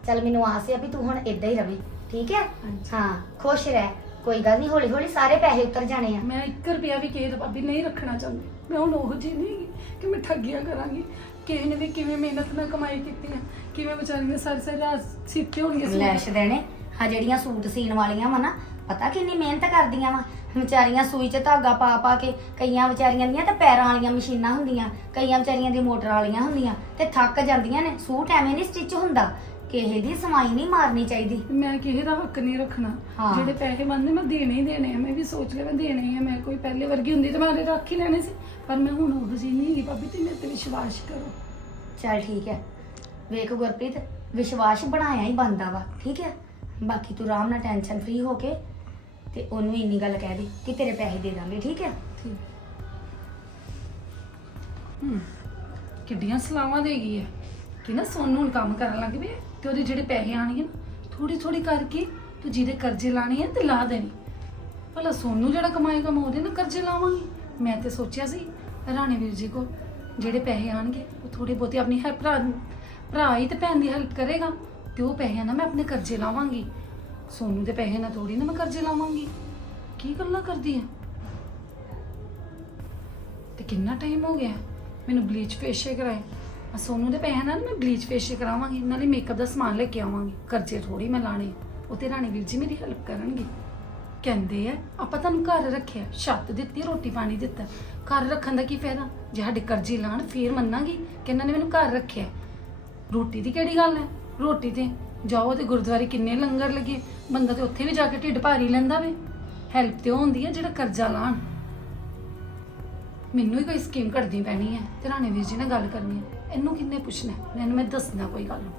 ਚੱਲ ਮੈਨੂੰ ਆਸ ਆ ਵੀ ਤੂੰ ਹੁਣ ਇਦਾਂ ਹੀ ਰਵੇਂ ਠੀਕ ਹੈ? ਹਾਂਜੀ। ਹਾਂ ਖੁਸ਼ ਰਹਿ। ਕੋਈ ਗੱਲ ਨਹੀਂ ਹੌਲੀ ਹੌਲੀ ਸਾਰੇ ਪੈਸੇ ਉਤਰ ਜਾਣੇ ਆ। ਮੈਂ 1 ਰੁਪਿਆ ਵੀ ਕਿਸੇ ਤੋਂ ਭਾਬੀ ਨਹੀਂ ਰੱਖਣਾ ਚਾਹੁੰਦੀ। ਮੈਂ ਹੁਣ ਉਹ ਜਿਹੀ ਨਹੀਂ ਹੈਗੀ ਕਿ ਮੈਂ ਠੱਗੀਆਂ ਕਰਾਂਗੀ। ਕਿਸੇ ਨੇ ਵੀ ਕਿਵੇਂ ਮਿਹਨਤ ਨਾਲ ਕਮਾਈ ਕੀਤੀ ਆ ਕਿਵੇਂ ਵਿਚਾਰੀ ਨੇ ਸਾਰੀ ਸਾਰੀ ਰਾਤ ਸਿੱਤੇ ਹੋਣਗੇ ਲੈਸ਼ ਦੇਣੇ। ਆ ਜਿਹੜੀਆਂ ਸੂਟ ਸੀਣ ਵਾਲੀਆਂ ਵਾ ਨਾ ਪਤਾ ਕਿੰਨੀ ਮਿਹਨਤ ਕਰਦੀਆਂ ਵਾ? ਵਿਚਾਰੀਆਂ ਸੂਈ 'ਚ ਧਾਗਾ ਪਾ ਪਾ ਕੇ ਕਈਆਂ ਵਿਚਾਰੀਆਂ ਦੀਆਂ ਤਾਂ ਪੈਰਾਂ ਵਾਲੀਆਂ ਮਸ਼ੀਨਾਂ ਹੁੰਦੀਆਂ ਕਈਆਂ ਵਿਚਾਰੀਆਂ ਦੀ ਮੋਟਰ ਵਾਲੀਆਂ ਹੁੰਦੀਆਂ ਤੇ ਥੱਕ ਜਾਂਦੀਆਂ ਨੇ ਸੂਟ ਐਵੇਂ ਨਹੀਂ ਸਟਿਚ ਹੁੰਦਾ। ਕਿਸੇ ਦੀ ਸਮਾਈ ਨਹੀਂ ਮਾਰਨੀ ਚਾਹੀਦੀ। ਮੈਂ ਕਿਸੇ ਦਾ ਹੱਕ ਨਹੀਂ ਰੱਖਣਾ। ਹਾਂ। ਜਿਹੜੇ ਪੈਸੇ ਮੰਨਦੇ ਮੈਂ ਦੇਣੇ ਹੀ ਦੇਣੇ ਆ ਮੈਂ ਵੀ ਸੋਚ ਲਿਆ ਮੈਂ ਦੇਣੇ ਹੀ ਆ ਮੈਂ ਕੋਈ ਪਹਿਲੇ ਵਰਗੀ ਹੁੰਦੀ ਤਾਂ ਮੈਂ ਉਹਦੇ ਰੱਖ ਹੀ ਲੈਣੇ ਸੀ। ਪਰ ਮੈਂ ਹੁਣ ਉਹ ਜੀ ਨਹੀਂ ਹੈਗੀ ਭਾਬੀ ਤੇ ਮੇਰੇ ਤੇ ਵਿਸ਼ਵਾਸ ਕਰੋ। ਚੱਲ ਠੀਕ ਹੈ। ਵੇਖ ਗੁਰਪ੍ਰੀਤ ਵਿਸ਼ਵਾਸ ਬਣਾਇਆ ਹੀ ਬੰਦਾ ਵਾ ਠੀਕ ਹੈ? ਬਾਕੀ ਤੂੰ ਆਰਾਮ ਨਾਲ ਟੈਨਸ਼ਨ ਫ੍ਰੀ ਹੋ ਕੇ ਤੇ ਉਹਨੂੰ ਇੰਨੀ ਗੱਲ ਕਹਿ ਦੇ ਕਿ ਤੇਰੇ ਪੈਸੇ ਦੇ ਦਾਂਗੇ, ਠੀਕ ਹੈ? ਠੀਕ। ਹੂੰ, ਕਿੱਡੀਆਂ ਸਲਾਹਾਂ ਦੇ ਗਈ ਹੈ। ਕਿ ਨਾ ਸੋਨੂੰ ਹੁਣ ਕੰਮ ਕਰਨ ਲੱਗ ਪਏ ਤੇ ਉਹਦੇ ਜਿਹੜੇ ਪੈਸੇ ਆਣਗੇ ਨਾ ਥੋੜੀ ਥੋੜੀ ਕਰਕੇ ਤੂੰ ਜਿਹਦੇ ਕਰਜ਼ੇ ਲਾਣੇ ਆ ਤੇ ਲਾ ਦੇਣੀ। ਭਲਾ ਸੋਨੂੰ ਜਿਹੜਾ ਕਮਾਏਗਾ ਮੈਂ ਉਹਦੇ ਨਾਲ ਕਰਜ਼ੇ ਲਾਵਾਂਗੀ। ਮੈਂ ਤੇ ਸੋਚਿਆ ਸੀ, ਰਾਣੇ ਵੀਰ ਜੀ ਕੋ ਜਿਹੜੇ ਪੈਸੇ ਆਣਗੇ ਉਹ ਥੋੜੇ ਬਹੁਤੇ ਆਪਣੀ ਹੈਲਪ ਭਰਾ ਭਰਾ ਹੀ ਤੇ ਭੈਣ ਦੀ ਹੈਲਪ ਕਰੇਗਾ, ਤੇ ਉਹ ਪੈਸਿਆਂ ਨਾਲ ਮੈਂ ਆਪਣੇ ਕਰਜ਼ੇ ਲਾਵਾਂਗੀ। ਸੋਨੂੰ ਦੇ ਪੈਸੇ ਨਾਲ ਥੋੜੀ ਨਾ ਮੈਂ ਕਰਜ਼ੇ ਲਾਵਾਂਗੀ। ਕੀ ਗੱਲਾਂ ਕਰਦੀ ਹੈ ਤੇ ਕਿੰਨਾ ਟਾਈਮ ਹੋ ਗਿਆ? ਮੈਨੂੰ ਬਲੀਚ ਫੇਸ਼ੀਅਲ ਕਰਾਏ। ਆ ਸੋਨੂ ਦੇ ਪੈਸੇ ਨਾਲ ਮੈਂ ਬਲੀਚ ਫੇਸ਼ੀਅਲ ਕਰਾਵਾਂਗੀ, ਨਾਲੇ ਮੇਕਅਪ ਦਾ ਸਮਾਨ ਲੈ ਕੇ ਆਵਾਂਗੀ। ਕਰਜ਼ੇ ਥੋੜੀ ਮੈਂ ਲਾਣੇ ਉਹ ਤੇ ਰਾਣੀ ਵੀਰ ਜੀ ਮੇਰੀ ਹੈਲਪ ਕਰਨਗੇ। ਕਹਿੰਦੇ ਆ ਆਪਾਂ ਤੁਹਾਨੂੰ ਘਰ ਰੱਖਿਆ, ਛੱਤ ਦਿੱਤੀ, ਰੋਟੀ ਪਾਣੀ ਦਿੱਤਾ। ਘਰ ਰੱਖਣ ਦਾ ਕੀ ਫਾਇਦਾ? ਜੇ ਸਾਡੇ ਕਰਜ਼ੇ ਲਾਣ, ਫੇਰ ਮੰਨਾਂਗੀ ਕਿ ਇਹਨਾਂ ਨੇ ਮੈਨੂੰ ਘਰ ਰੱਖਿਆ। ਰੋਟੀ ਦੀ ਕਿਹੜੀ ਗੱਲ ਹੈ ਰੋਟੀ ਤੇ ਜਾਓ ਤੇ ਗੁਰਦੁਆਰੇ ਕਿੰਨੇ ਲੰਗਰ ਲੱਗੇ। ਬੰਦਾ ਤੇ ਉੱਥੇ ਵੀ ਜਾ ਕੇ ਢਿੱਡ ਭਾਰੀ ਲੈਂਦਾ ਵੇ। ਹੈਲਪ ਤੇ ਉਹ ਹੁੰਦੀ ਹੈ ਜਿਹੜਾ ਕਰਜ਼ਾ ਲਾਣ। ਮੈਨੂੰ ਹੀ ਕੋਈ ਸਕੀਮ ਕੱਢਣੀ ਪੈਣੀ ਹੈ ਤੇ ਰਾਣੇ ਵੀਰ ਜੀ ਨਾਲ ਗੱਲ ਕਰਨੀ ਹੈ ਇਹਨੂੰ ਕਿੰਨੇ ਪੁੱਛਣਾ? ਇਹਨੂੰ ਮੈਂ ਦੱਸਣਾ ਕੋਈ ਗੱਲ। ਨੂੰ